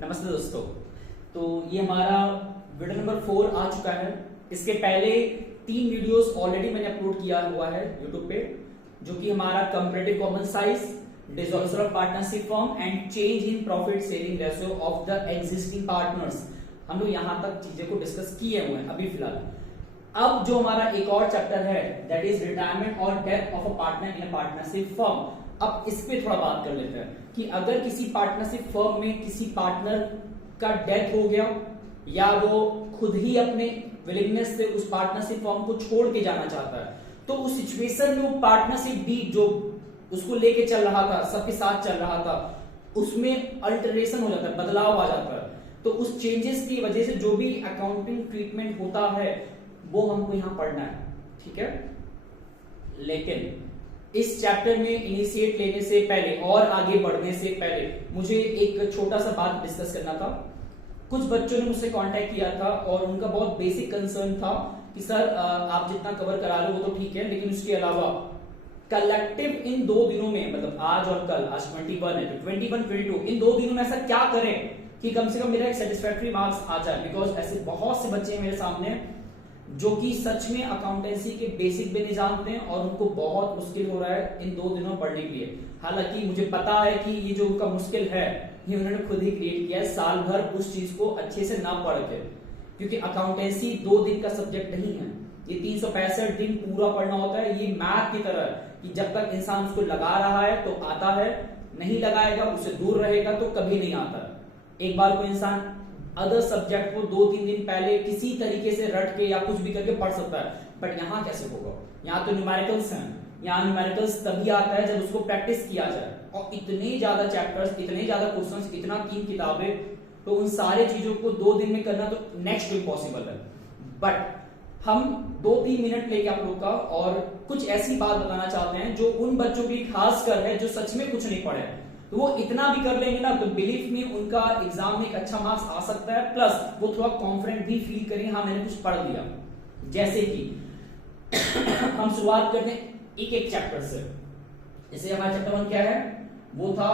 नमस्ते दोस्तों। तो ये हमारा वीडियो नंबर 4 आ चुका है। इसके पहले 3 वीडियोस ऑलरेडी मैंने अपलोड किया हुआ है यूट्यूब पे, जो कि हमारा comparative common size, dissolution of partnership form and change in profit sharing ratio of the existing partners. हम लोग यहां तक चीजें को डिस्कस किए हुए हैं अभी फिलहाल। अब जो हमारा एक और चैप्टर है दैट इज रिटायरमेंट और death of a partner in a partnership firm. अब इस पे थोड़ा बात कर लेते हैं कि अगर किसी पार्टनरशिप फर्म में किसी पार्टनर का डेथ हो गया या वो खुद ही अपने विलिंगनेस से उस पार्टनरशिप फर्म को छोड़ के जाना चाहता है, तो उस सिचुएशन में वो पार्टनरशिप डीड जो उसको लेके चल रहा था, सबके साथ चल रहा था, उसमें अल्टरेशन हो जाता है, बदलाव आ जाता है। तो उस चेंजेस की वजह से जो भी अकाउंटिंग ट्रीटमेंट होता है वो हमको यहां पढ़ना है, ठीक है। लेकिन इस चैप्टर में इनिशिएट लेने से पहले और आगे बढ़ने से पहले मुझे एक छोटा सा बात डिस्कस करना था। कुछ बच्चों ने मुझसे कांटेक्ट किया था और उनका बहुत बेसिक कंसर्न था कि सर आप जितना कवर करा लो वो तो ठीक है, लेकिन उसके अलावा कलेक्टिव इन 2 दिनों में, मतलब आज और कल, आज 21 है तो 21, 22 इन 2 दिनों में ऐसा क्या करें कि कम से कम मेरा एक सेटिस्फैक्टरी मार्क्स आ जाए। बिकॉज ऐसे बहुत से बच्चे मेरे सामने जो कि सच में अकाउंटेंसी के बेसिक भी नहीं जानते हैं और उनको बहुत मुश्किल हो रहा है इन 2 दिनों पढ़ने के लिए। हालांकि मुझे पता है कि ये जो उनका मुश्किल है ये उन्होंने खुद ही क्रिएट किया है, साल भर उस चीज को अच्छे से ना पढ़ के, क्योंकि अकाउंटेंसी 2 दिन का सब्जेक्ट नहीं है, ये 365 दिन पूरा पढ़ना होता है। ये मैथ की तरह है कि जब तक इंसान उसको लगा रहा है तो आता है, नहीं लगाएगा उससे दूर रहेगा तो कभी नहीं आता। एक बार कोई इंसान अदर सब्जेक्ट को 2-3 दिन पहले किसी तरीके से रट के या कुछ भी करके पढ़ सकता है, बट यहां कैसे होगा? यहां तो न्यूमेरिकल्स हैं, यहां न्यूमेरिकल्स तभी आता है जब उसको प्रैक्टिस किया जाए। और इतने ज्यादा चैप्टर्स, इतने ज्यादा क्वेश्चंस, इतना 3 किताबें, तो उन सारे चीजों को 2 दिन में करना तो नेक्स्ट इम्पॉसिबल है। बट हम 2-3 मिनट लेके आप लोग का और कुछ ऐसी बात बताना चाहते हैं जो उन बच्चों की खास कर है जो सच में कुछ नहीं पढ़े, तो वो इतना भी कर लेंगे ना तो बिलीव मी उनका एग्जाम में एक अच्छा मार्क्स आ सकता है, प्लस वो थोड़ा कॉन्फिडेंट भी फील करेंगे, हाँ मैंने कुछ पढ़ लिया। जैसे कि हम शुरुआत करते हैं एक चैप्टर से। जैसे हमारा चैप्टर 1 क्या है, वो था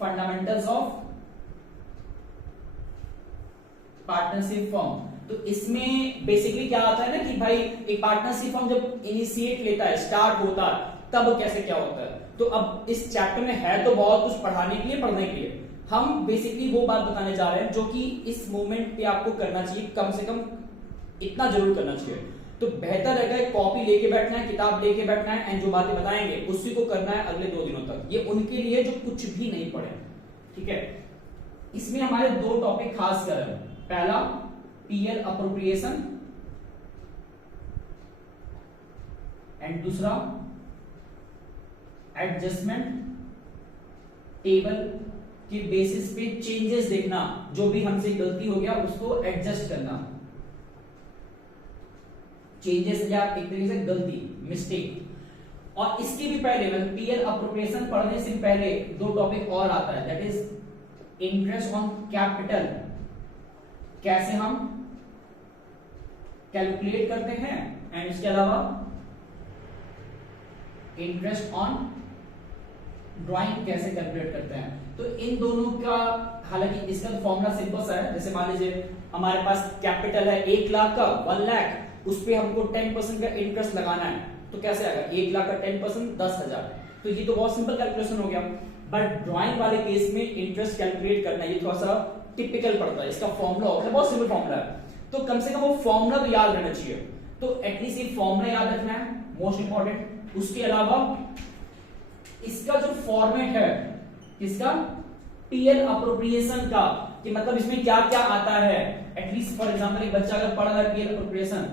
फंडामेंटल्स ऑफ पार्टनरशिप फर्म। तो इसमें बेसिकली क्या आता है ना कि भाई एक पार्टनरशिप फर्म जब इनिशिएट लेता है, स्टार्ट होता है, तब कैसे क्या होता है। तो अब इस चैप्टर में है तो बहुत कुछ पढ़ाने के लिए, पढ़ने के लिए, हम बेसिकली वो बात बताने जा रहे हैं जो कि इस मोमेंट पे आपको करना चाहिए, कम से कम इतना जरूर करना चाहिए। तो बेहतर रहेगा कॉपी लेके बैठना है, किताब लेके बैठना है, एंड जो बातें बताएंगे उसी को करना है अगले 2 दिनों तक। ये उनके लिए जो कुछ भी नहीं पढ़े, ठीक है। इसमें हमारे 2 टॉपिक खास कर है। पहला पीएल अप्रोप्रिएशन एंड दूसरा एडजस्टमेंट टेबल के बेसिस पे चेंजेस देखना, जो भी हमसे गलती हो गया उसको एडजस्ट करना। चेंजेस या एक तरीके से गलती, मिस्टेक। और इसके भी पहले मतलब पीएल अप्रोप्रिएशन पढ़ने से पहले 2 टॉपिक और आता है, that is interest on capital, कैसे हम कैलकुलेट करते हैं, एंड इसके अलावा इंटरेस्ट ऑन ड्राइंग कैसे कैलकुलेट करते हैं। तो इन दोनों का, हालांकि इसका फॉर्मूला सिंपल सा है। जैसे मान लीजिए हमारे पास कैपिटल है 1 लाख का, 1 लाख, उस पे हमको 10% का इंटरेस्ट लगाना है, तो कैसे आएगा? 1 लाख का 10% 10,000। तो ये तो बहुत सिंपल कैलकुलेशन हो गया। बट ड्राइंग वाले केस में इंटरेस्ट कैलकुलेट करना ये थोड़ा सा टिपिकल पड़ता है, इसका फॉर्मूला होता है, बहुत सिंपल फॉर्मूला है। तो कम से कम वो फॉर्मूला तो याद रहना चाहिए। तो एटलीस्ट ये फॉर्मूला याद रखना है, मोस्ट इंपॉर्टेंट। उसके अलावा इसका जो फॉर्मेट है, इसका पीएल अप्रोप्रिएशन का, कि मतलब इसमें क्या क्या आता है। एटलीस्ट फॉर एग्जांपल एक बच्चा अगर पढ़ रहा है पीएल अप्रोप्रिएशन,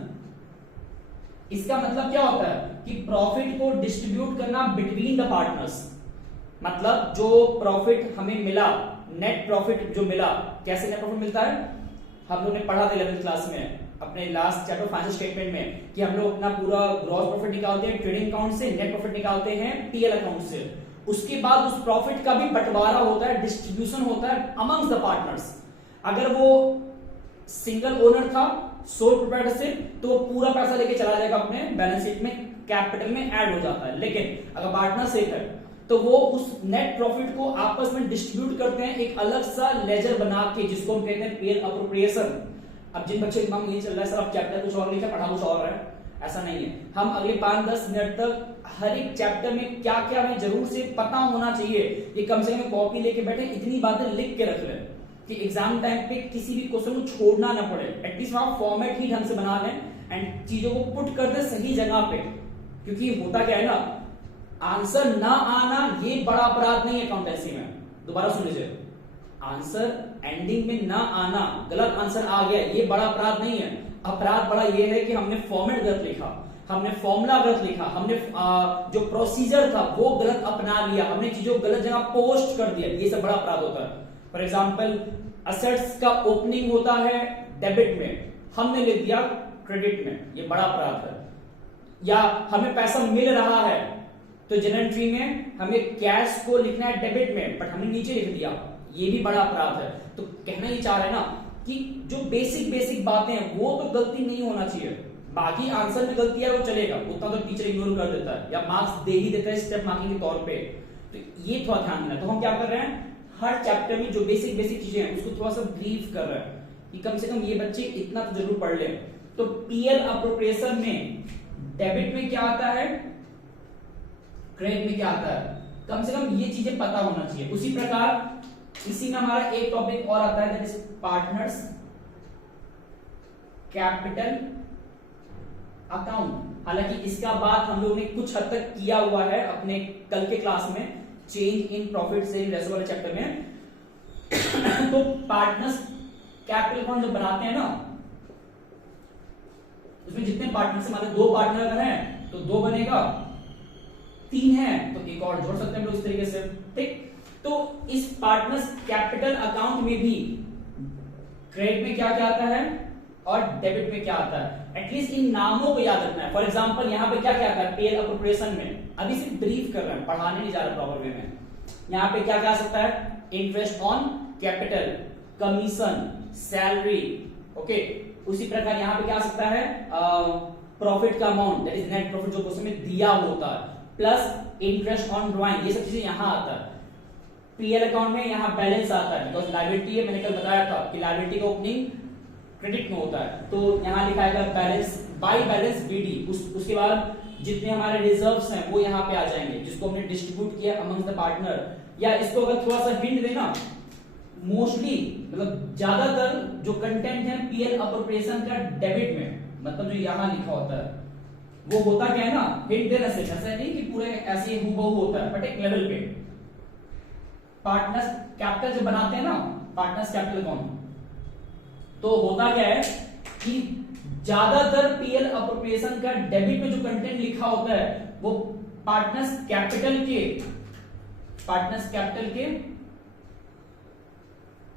इसका मतलब क्या होता है कि प्रॉफिट को डिस्ट्रीब्यूट करना बिटवीन द पार्टनर्स। मतलब जो प्रॉफिट हमें मिला, नेट प्रॉफिट जो मिला, कैसे नेट प्रॉफिट मिलता है, हम लोग ने पढ़ा था 11th क्लास में अपने लास्ट चैप्टर फाइनेंशियल स्टेटमेंट में, कि हम लोग अपना पूरा ग्रॉस प्रॉफिट निकालते हैं ट्रेडिंग अकाउंट से, नेट प्रॉफिट निकालते हैं पीएल अकाउंट से। उसके बाद उस प्रॉफिट का भी बंटवारा होता है, डिस्ट्रीब्यूशन होता है अमंग्स द पार्टनर्स। अगर वो सिंगल ओनर था, सोल प्रोप्राइटरशिप, तो वो पूरा पैसा लेके चला जाएगा अपने बैलेंस शीट में, कैपिटल में ऐड हो जाता है। लेकिन अगर पार्टनरशिप है तो वो उस नेट प्रॉफिट को आपस में डिस्ट्रीब्यूट करते हैं एक अलग सा लेजर बना के, जिसको हम कहते हैं पीएल अप्रोप्रिएशन। अब जिन बच्चे दिमाग में ये चल रहा है सर अब चैप्टर कुछ और लिखा पढ़ा कुछ और है, ऐसा नहीं है। हम अगले 5-10 मिनट तक हर एक चैप्टर में क्या क्या हमें जरूर से पता होना चाहिए, ये कम से कम कॉपी लेके बैठे इतनी बातें लिख के रख लें कि एग्जाम टाइम पे किसी भी क्वेश्चन को छोड़ना ना पड़े। एटलीस्ट वहां फॉर्मेट ही ढंग से बना लें एंड चीजों को पुट कर दे सही जगह पे, क्योंकि होता क्या है ना, आंसर ना आना ये बड़ा अपराध नहीं है अकाउंटेंसी में। दोबारा सुन लीजिए, आंसर एंडिंग में ना आना, गलत आंसर आ गया, ये बड़ा अपराध नहीं है। अपराध बड़ा ये है कि हमने फॉर्मेट गलत लिखा, हमने फॉर्मूला गलत लिखा, हमने जो प्रोसीजर था वो गलत अपना लिया, हमने चीजों को गलत जगह पोस्ट कर दिया, ये सब बड़ा अपराध होता है। फॉर एग्जाम्पल असेट्स का ओपनिंग होता है डेबिट में, हमने लिख दिया क्रेडिट में, ये बड़ा अपराध है। या हमें पैसा मिल रहा है तो जनरल एंट्री में हमें कैश को लिखना है डेबिट में, बट हमने नीचे लिख दिया, ये भी बड़ा अपराध है। तो कहना ये चाह रहे हैं ना कि जो बेसिक बातें हैं वो तो गलती नहीं होना चाहिए, बाकी आंसर में गलती है वो चलेगा, उतना तो टीचर इग्नोर कर देता है या मार्क्स दे ही देता है स्टेप मार्किंग के तौर पे। तो ये थोड़ा ध्यान देना। तो हम क्या कर रहे हैं, हर चैप्टर में जो बेसिक चीजें हैं उसको थोड़ा सा ब्रीफ कर रहे हैं कि कम से कम ये बच्चे इतना तो जरूर पढ़ लें। तो पीएल अप्रोप्रिएशन में डेबिट में क्या आता है, क्रेडिट में क्या आता है, कम से कम ये चीजें पता होना चाहिए। उसी प्रकार इसी में हमारा एक टॉपिक और आता है that is partners capital account. हालांकि इसका बात हम लोग ने कुछ हद तक किया हुआ है अपने कल के क्लास में, चेंज इन प्रॉफिट से रेशो वाले चैप्टर में। तो पार्टनर्स कैपिटल अकाउंट जब बनाते हैं ना, उसमें जितने पार्टनर से, मतलब 2 पार्टनर अगर हैं तो 2 बनेगा, 3 है तो एक और जोड़ सकते हैं लोग इस तरीके से, ठीक। तो इस पार्टनर्स कैपिटल अकाउंट में भी क्रेडिट में क्या क्या आता है और डेबिट में क्या आता है, एटलीस्ट इन नामों को याद रखना है। फॉर एग्जांपल यहाँ पे क्या क्या आता है पीएल अप्रोप्रिएशन में, अभी सिर्फ ब्रीफ कर रहे हैं, पढ़ाने नहीं जा रहा प्रॉपर वे में। यहाँ पे क्या क्या आ सकता है, interest on capital, commission, salary, okay. उसी प्रकार यहाँ पे क्या आ सकता है, प्रॉफिट का amount that is net profit जो क्वेश्चन में दिया होता है, प्लस इंटरेस्ट ऑन ड्राइंग, ये सब चीजें यहाँ आता है। पीएल अकाउंट में यहाँ बैलेंस आता है बिकॉज लायबिलिटी है, मैंने कल बताया था कि लायबिलिटी का ओपनिंग क्रेडिट में होता है, तो यहाँ लिखा है बैलेंस बाय बैलेंस बीडी। उसके बाद जितने हमारे रिजर्व्स हैं वो यहाँ पे आ जाएंगे जिसको हमने डिस्ट्रीब्यूट किया अमंग द पार्टनर। या इसको अगर थोड़ा सा हिंट देना, मोस्टली मतलब ज्यादातर जो कंटेंट है पीएल अप्रोप्रिएशन का डेबिट में, मतलब जो यहाँ लिखा होता है वो होता क्या है ना, हिंट देना से ऐसा नहीं कि पूरे ऐसे ही हूबहू होता है, बट एक लेवल पे। पार्टनर्स कैपिटल जो बनाते हैं ना, पार्टनर्स कैपिटल अकाउंट, तो होता क्या है कि ज्यादातर पीएल अप्रोप्रिएशन का डेबिट में जो कंटेंट लिखा होता है वो पार्टनर्स कैपिटल के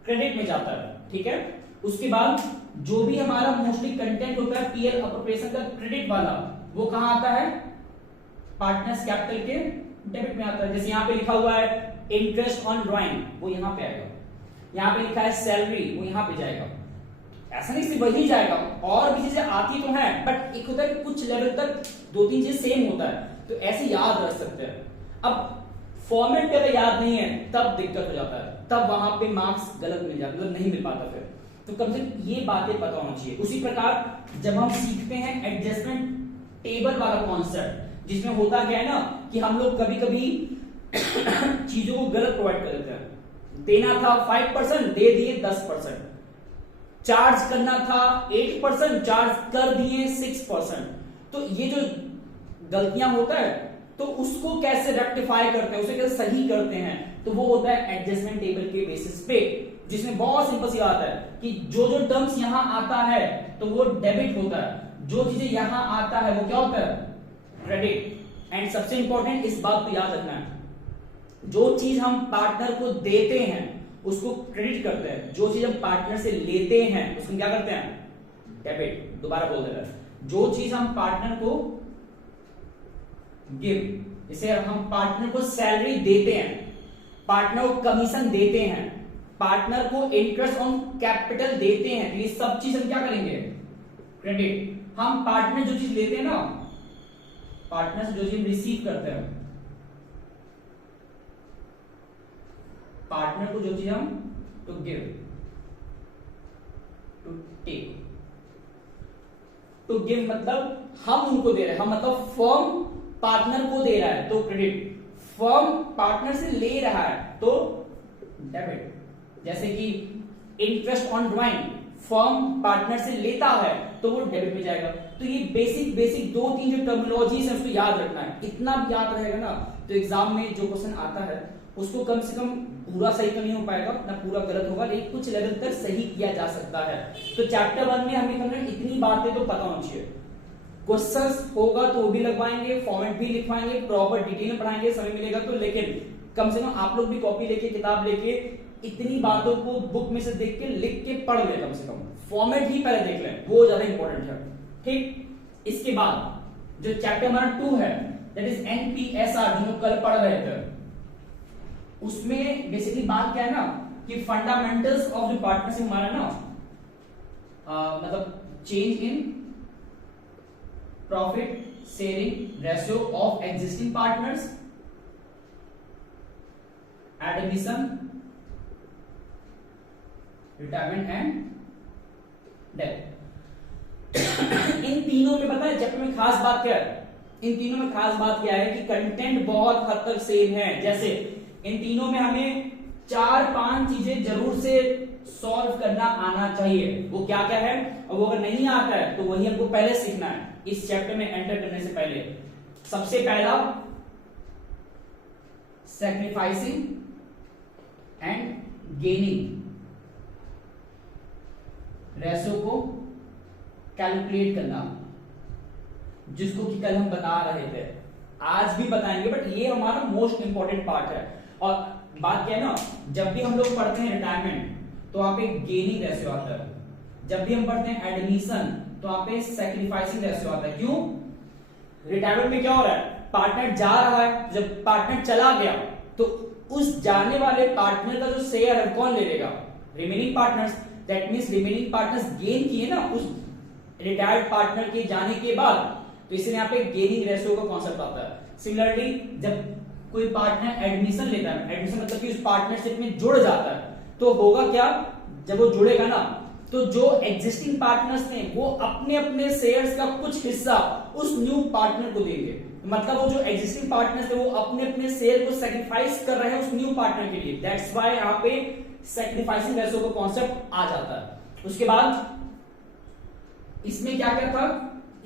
क्रेडिट में जाता है, ठीक है। उसके बाद जो भी हमारा मोस्टली कंटेंट होता है पीएल अप्रोप्रिएशन का क्रेडिट वाला, वो कहां आता है, पार्टनर्स कैपिटल के डेबिट में आता है। जैसे यहां पे लिखा हुआ है इंटरेस्ट ऑन ड्राइंग, वो यहां पे आएगा। यहां पे लिखा है सैलरी, वो यहां पे जाएगा। ऐसा नहीं सिर्फ वही जाएगा, और भी चीजें आती तो हैं, बट एक होता है कि कुछ लेवल तक 2-3 चीज सेम होता है, तो ऐसे याद रख सकते हैं। अब फॉर्मेट पे अगर याद नहीं है तब दिक्कत हो जाता है, तब वहां पे मार्क्स गलत मिल जाता, मतलब नहीं मिल पाता फिर। तो कम से कम ये बातें पता होना चाहिए। उसी प्रकार जब हम सीखते हैं एडजस्टमेंट टेबल वाला कॉन्सेप्ट, जिसमें होता क्या है ना कि हम लोग कभी कभी चीजों को गलत प्रोवाइड कर देते हैं। देना था 5%, दे दिए 10%, चार्ज करना था 8%, चार्ज कर दिए 6%। तो ये जो गलतियां होता है तो उसको कैसे रेक्टिफाई करते हैं, उसे कैसे सही करते हैं, तो वो होता है एडजस्टमेंट टेबल के बेसिस पे, जिसमें बहुत सिंपल सी बात है कि जो जो टर्म्स यहां आता है तो वो डेबिट होता है, जो चीजें यहां आता है वो क्या होता है, क्रेडिट। एंड सबसे इंपॉर्टेंट इस बात को याद रखना है, जो चीज हम पार्टनर को देते हैं उसको क्रेडिट करते हैं, जो चीज हम पार्टनर से लेते हैं उसको क्या करते हैं, डेबिट। दोबारा बोल दे रहा है, जो चीज हम पार्टनर को गिव, इसे हम पार्टनर को सैलरी देते हैं, पार्टनर को कमीशन देते हैं, पार्टनर को इंटरेस्ट ऑन कैपिटल देते हैं, तो ये सब चीज हम क्या करेंगे, क्रेडिट। हम पार्टनर जो चीज लेते हैं ना, पार्टनर से जो चीज रिसीव करते हैं पार्टनर को जो चीज हम to give, to take, to give मतलब हम उनको दे रहे हैं, हम मतलब फर्म पार्टनर को दे रहा है तो क्रेडिट, फर्म पार्टनर से ले रहा है तो डेबिट। जैसे कि interest on drawing firm partner से लेता है तो वो डेबिट में जाएगा। तो ये बेसिक बेसिक 2-3 जो टर्मिनोलॉजीज है उसको याद रखना है। इतना भी याद रहेगा ना तो एग्जाम में जो क्वेश्चन आता है उसको कम से कम पूरा सही तो नहीं हो पाएगा ना पूरा गलत होगा, लेकिन कुछ लेवल तक सही किया जा सकता है। तो चैप्टर 1 में हमें करना इतनी बातें तो पता होनी चाहिए। क्वेश्चंस होगा तो वो भी लगवाएंगे, फॉर्मेट भी लिखवाएंगे, प्रॉपर डिटेल में पढ़ाएंगे, समय मिलेगा तो। लेकिन कम से कम आप लोग भी कॉपी लेके किताब लेके इतनी बातों को बुक में से देख के लिख के पढ़ ले, कम से कम फॉर्मेट ही पहले देख लें, वो ज्यादा इंपॉर्टेंट है। ठीक, इसके बाद जो चैप्टर हमारा 2 है दैट इज एनपीएसआर, जो कल पढ़ रहे थे, उसमें बेसिकली बात क्या है ना कि फंडामेंटल्स ऑफ द पार्टनरशिप हमारा ना मतलब change in profit sharing ratio of existing partners, admission, retirement and death. इन तीनों में पता है चैप्टर में खास बात क्या है, इन तीनों में खास बात क्या है कि कंटेंट बहुत हद तक सेम है। जैसे इन तीनों में हमें 4-5 चीजें जरूर से सॉल्व करना आना चाहिए। वो क्या क्या है और वो अगर नहीं आता है तो वही हमको पहले सीखना है इस चैप्टर में एंटर करने से पहले। सबसे पहला सैक्रिफाइसिंग एंड गेनिंग रेशो को कैलकुलेट करना, जिसको कि कल हम बता रहे थे, आज भी बताएंगे, बट ये हमारा मोस्ट इंपॉर्टेंट पार्ट है। और बात क्या है ना, जब भी हम लोग पढ़ते हैं रिटायरमेंट तो वहां पे गेनिंग रेशियो आता है, जब भी हम पढ़ते हैं एडमिशन तो वहां पे सैक्रिफाइसिंग रेशियो आता है। क्यों? रिटायरमेंट में क्या हो रहा है, पार्टनर जा रहा है, जब पार्टनर चला गया तो उस जाने वाले पार्टनर का जो शेयर है कौन ले लेगा, remaining partners. That means remaining partners gain किए ना उस रिटायर्ड पार्टनर के जाने के बाद, तो इसलिए यहाँ पे गेनिंग रेशियो का कॉन्सेप्ट आता है। सिमिलरली जब कोई पार्टनर एडमिशन लेता है, एडमिशन मतलब कि उस पार्टनरशिप में जुड़ जाता है, तो होगा क्या, जब वो जुड़ेगा ना तो जो एग्जिस्टिंग पार्टनर्स थे वो अपने अपने शेयर्स का कुछ हिस्सा उस न्यू पार्टनर को देंगे। मतलब वो जो एग्जिस्टिंग पार्टनर्स थे वो अपने अपने शेयर को सैक्रिफाइस कर रहे हैं उस न्यू पार्टनर के लिए। दैट्स व्हाई यहाँ पे सैक्रिफाइसिंग रेशियो का कॉन्सेप्ट आ जाता है। उसके बाद इसमें क्या क्या था,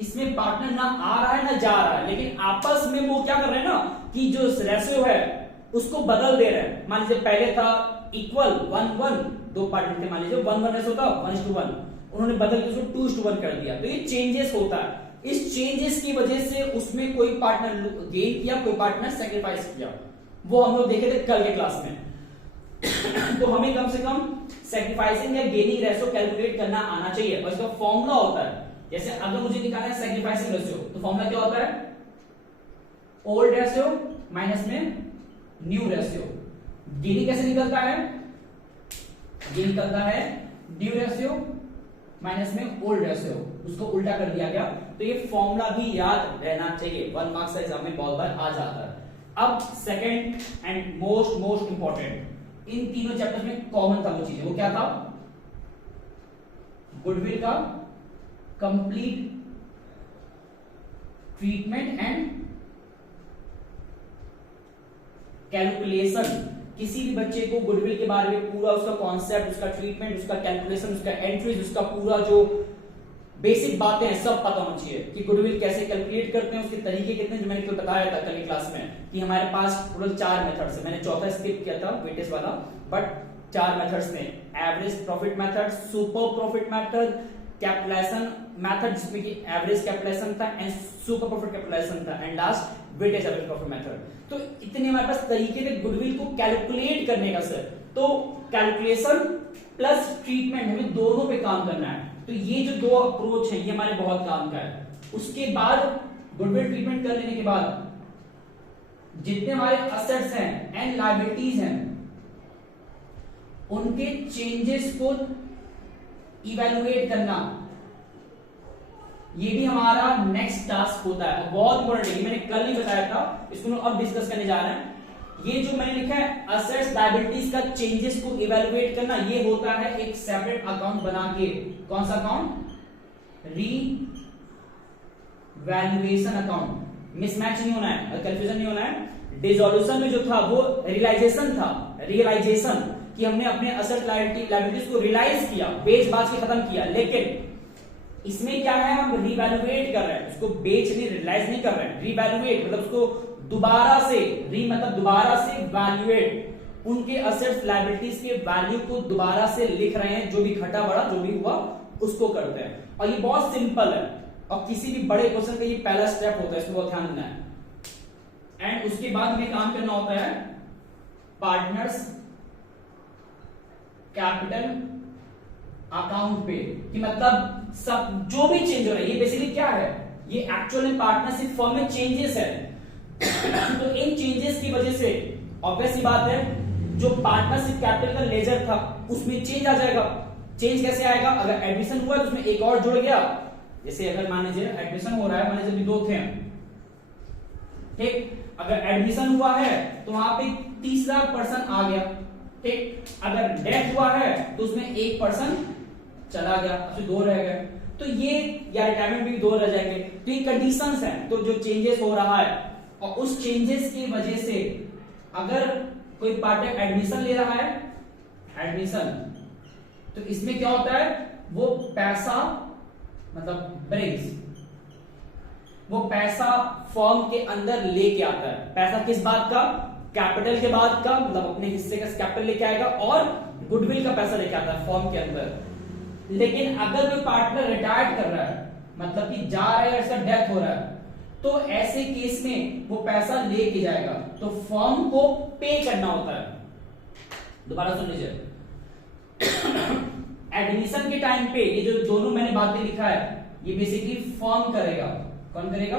इसमें पार्टनर ना आ रहा है ना जा रहा है, लेकिन आपस में वो क्या कर रहे हैं ना कि जो रेशियो है उसको बदल दे रहे हैं। मान लीजिए पहले था इक्वल 1-1, दो पार्टनर थे, मान लीजिए 1-1 रेशियो था 1:1, उन्होंने बदल के उसको 2:1 कर दिया। तो ये चेंजेस होता है, इस चेंजेस की वजह से उसमें कोई पार्टनर गेन किया, कोई पार्टनर सैक्रिफाइस किया, वो हम लोग देखे थे कल के क्लास में। तो हमें कम से कम सैक्रिफाइसिंग या गेनिंग रेशियो कैलकुलेट करना आना चाहिए, और इसका फॉर्मूला होता है। जैसे अगर मुझे निकालना है सैक्रिफाइसिंग रेशियो तो फॉर्मूला क्या होता है, ओल्ड रेशियो माइनस में न्यू रेशियो। गेनिंग कैसे निकलता है, गेन निकलता है न्यू रेशियो माइनस में ओल्ड रेशियो, उसको उल्टा कर दिया गया। तो ये फॉर्मूला भी याद रहना चाहिए, 1 मार्क्स एग्जाम में बहुत बार आ जाता है। अब सेकंड एंड मोस्ट इंपॉर्टेंट, इन तीनों चैप्टर्स में कॉमन था वो चीज, वो क्या था, गुडविल का कंप्लीट ट्रीटमेंट एंड कैलकुलेशन। किसी भी बच्चे को गुडविल के बारे में पूरा उसका कॉन्सेप्ट, उसका ट्रीटमेंट, उसका कैलकुलेशन, उसका एंट्रीज, उसका पूरा जो बेसिक बातें हैं सब पता होना चाहिए कि गुडविल कैसे कैलकुलेट करते हैं, उसके तरीके कितने, जो मैंने कल बताया था कल की क्लास में कि हमारे पास टोटल 4 मेथड्स है। मैंने चौथा स्किप किया था वेटेज वाला, बट 4 मेथड्स थे, average profit method, super profit method, capitalisation method जिसमें कि एवरेज कैपिटलाइजेशन था एंड सुपर प्रॉफिट कैपिटलाइजेशन था, and last weightage average profit method. तो इतने हमारे पास तरीके थे गुडविल को कैलकुलेट करने का सर। तो कैलकुलेशन प्लस ट्रीटमेंट हमें दोनों पे काम करना है। तो ये जो 2 अप्रोच है ये हमारे बहुत काम का है। उसके बाद गुडविल ट्रीटमेंट कर लेने के बाद जितने हमारे असेट्स हैं एंड लायबिलिटीज हैं उनके चेंजेस को इवैल्यूएट करना, ये भी हमारा नेक्स्ट टास्क होता है, बहुत इंपॉर्टेंट है। मैंने कल ही बताया था, इसको अब डिस्कस करने जा रहे हैं ये जो मैंने लिखा है असेट्स लायबिलिटीज का चेंजेस को इवेलुएट करना, ये होता है एक सेपरेट अकाउंट बना के। कौन सा अकाउंट? Revaluation account. मिसमैच नहीं होना है, कंफ्यूजन नहीं होना है। डिसोल्यूशन में जो था वो रियलाइजेशन था, रियलाइजेशन कि हमने अपने असेट लायबिलिटीज को रियलाइज किया, बेच बाच के खत्म किया। लेकिन इसमें क्या है, हम रिवैल्यूएट कर रहे हैं उसको, बेच नहीं रियलाइज नहीं कर रहे हैं। रिवैल्यूएट मतलब उसको दोबारा से, री मतलब दोबारा से वैल्यूएट, उनके असेट्स लायबिलिटीज के वैल्यू को दोबारा से लिख रहे हैं, जो भी घटा बढ़ा जो भी हुआ उसको करते हैं। और ये बहुत सिंपल है और किसी भी बड़े क्वेश्चन का ये पहला स्टेप होता है, इसमें बहुत ध्यान देना है। एंड उसके बाद हमें काम करना होता है पार्टनर्स कैपिटल अकाउंट पे, कि मतलब सब जो भी चेंज हो रहा है, ये बेसिकली क्या है, ये एक्चुअल में पार्टनरशिप फर्म में चेंजेस है। तो इन चेंजेस की वजह से ऑब्वियस सी बात है, जो पार्टनरशिप कैपिटल का लेजर था उसमें चेंज आ जाएगा। चेंज कैसे आएगा? अगर एडमिशन हुआ तो उसमें एक और जुड़ गया। जैसे अगर मान लीजिए एडमिशन हो रहा है, मान लीजिए दो थे, ठीक, अगर एडमिशन हुआ है तो वहां पे तीसरा पर्सन आ गया, ठीक। अगर डेथ हुआ है तो उसमें एक पर्सन चला गया, तो दो रह गए। तो ये या रिटायरमेंट भी दो रह जाएंगे। तो ये कंडीशंस हैं। तो जो चेंजेस हो रहा है और उस चेंजेस की वजह से अगर कोई पार्टनर एडमिशन ले रहा है, एडमिशन, तो इसमें क्या होता है, वो पैसा मतलब ब्रिंग्स, वो पैसा फर्म के अंदर लेके आता है। पैसा किस बात का? कैपिटल के बाद का, मतलब अपने हिस्से का कैपिटल लेके आएगा और गुडविल का पैसा लेके आता है फर्म के अंदर। लेकिन अगर कोई पार्टनर रिटायर्ड कर रहा है, मतलब कि जा रहा है, इसका डेथ हो रहा है, तो ऐसे केस में वो पैसा लेके जाएगा, तो फर्म को पे करना होता है। दोबारा सुन लीजिए, एडमिशन के टाइम पे ये जो दोनों मैंने बातें लिखा है, ये बेसिकली फर्म करेगा। कौन करेगा?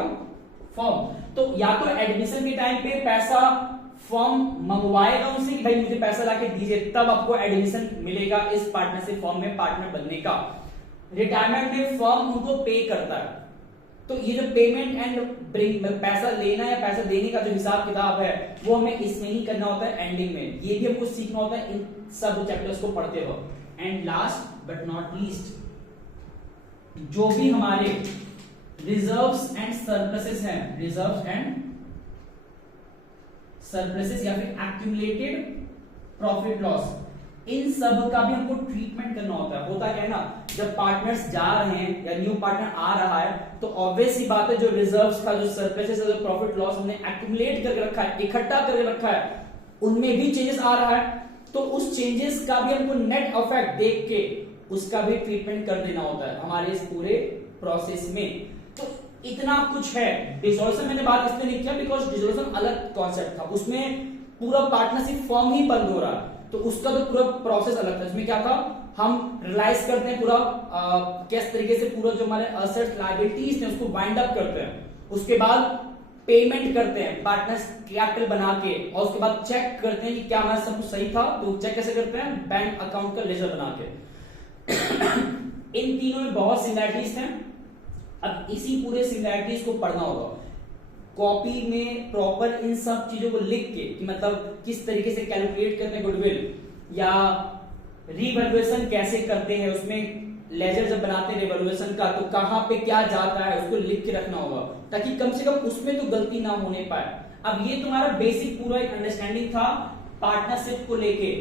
फर्म। तो या तो एडमिशन के टाइम पे पैसा फर्म मंगवाएगा उनसे कि भाई मुझे पैसा लाके दीजिए, तब आपको एडमिशन मिलेगा इस पार्टनरशिप फर्म में पार्टनर बनने का। रिटायरमेंट में फर्म उनको पे करता है। तो ये जो पेमेंट एंड ब्रिंग, पैसा लेना या पैसा देने का जो हिसाब किताब है, वो हमें इसमें ही करना होता है, एंडिंग में। ये भी हमको सीखना होता है इन सब चैप्टर्स को पढ़ते वक्त। And last but not least, जो भी हमारे रिजर्व्स एंड सरप्लसेस हैं, रिजर्व्स एंड सरप्लसेस या फिर एक्यूमुलेटेड प्रॉफिट लॉस, इन सब का भी हमको ट्रीटमेंट करना होता है। होता क्या है ना, जब पार्टनर्स जा रहे हैं या न्यू पार्टनर आ रहा है, तो ऑब्वियस ही बात है जो रिजर्व्स का, जो सरप्लसेस, जो प्रॉफिट लॉस हमने एक्यूमुलेट करके रखा है, इकट्ठा करके रखा है, उनमें भी चेंजेस आ रहा है। तो उस चेंजेस का भी हमको नेट इफेक्ट देख के उसका भी ट्रीटमेंट कर देना होता है हमारे इस पूरे प्रोसेस में। तो इतना कुछ है। डिसोल्यूशन मैंने बात इसलिए नहीं किया बिकॉज डिसोल्यूशन अलग कॉन्सेप्ट था, उसमें पूरा पार्टनरशिप फॉर्म ही बंद हो रहा है, तो उसका तो पूरा प्रोसेस अलग था। इसमें क्या था, हम रियलाइज करते हैं पूरा किस तरीके से पूरा जो हमारे असेट्स लायबिलिटीज थे उसको वाइंड अप करते हैं, उसके बाद पेमेंट करते हैं पार्टनर्स कैपिटल बना के, और उसके बाद चेक करते हैं कि क्या हमारा सब कुछ सही था। तो चेक कैसे करते हैं? बैंक अकाउंट का लेजर बना के। इन तीनों में बहुत सिमिलरिटीज हैं। अब इसी पूरे सिमिलरिटीज को पढ़ना होगा, कॉपी में प्रॉपर इन सब चीजों को लिख के, कि मतलब किस तरीके से कैलकुलेट करते हैं गुडविल, या रिवैल्यूएशन कैसे करते हैं, उसमें लेजर जब बनाते हैं रिवैल्यूएशन का, तो कहां पे क्या जाता है उसको लिख के रखना होगा, ताकि कम से कम उसमें तो गलती ना होने पाए। अब ये तुम्हारा बेसिक पूरा एक अंडरस्टैंडिंग था पार्टनरशिप को लेके।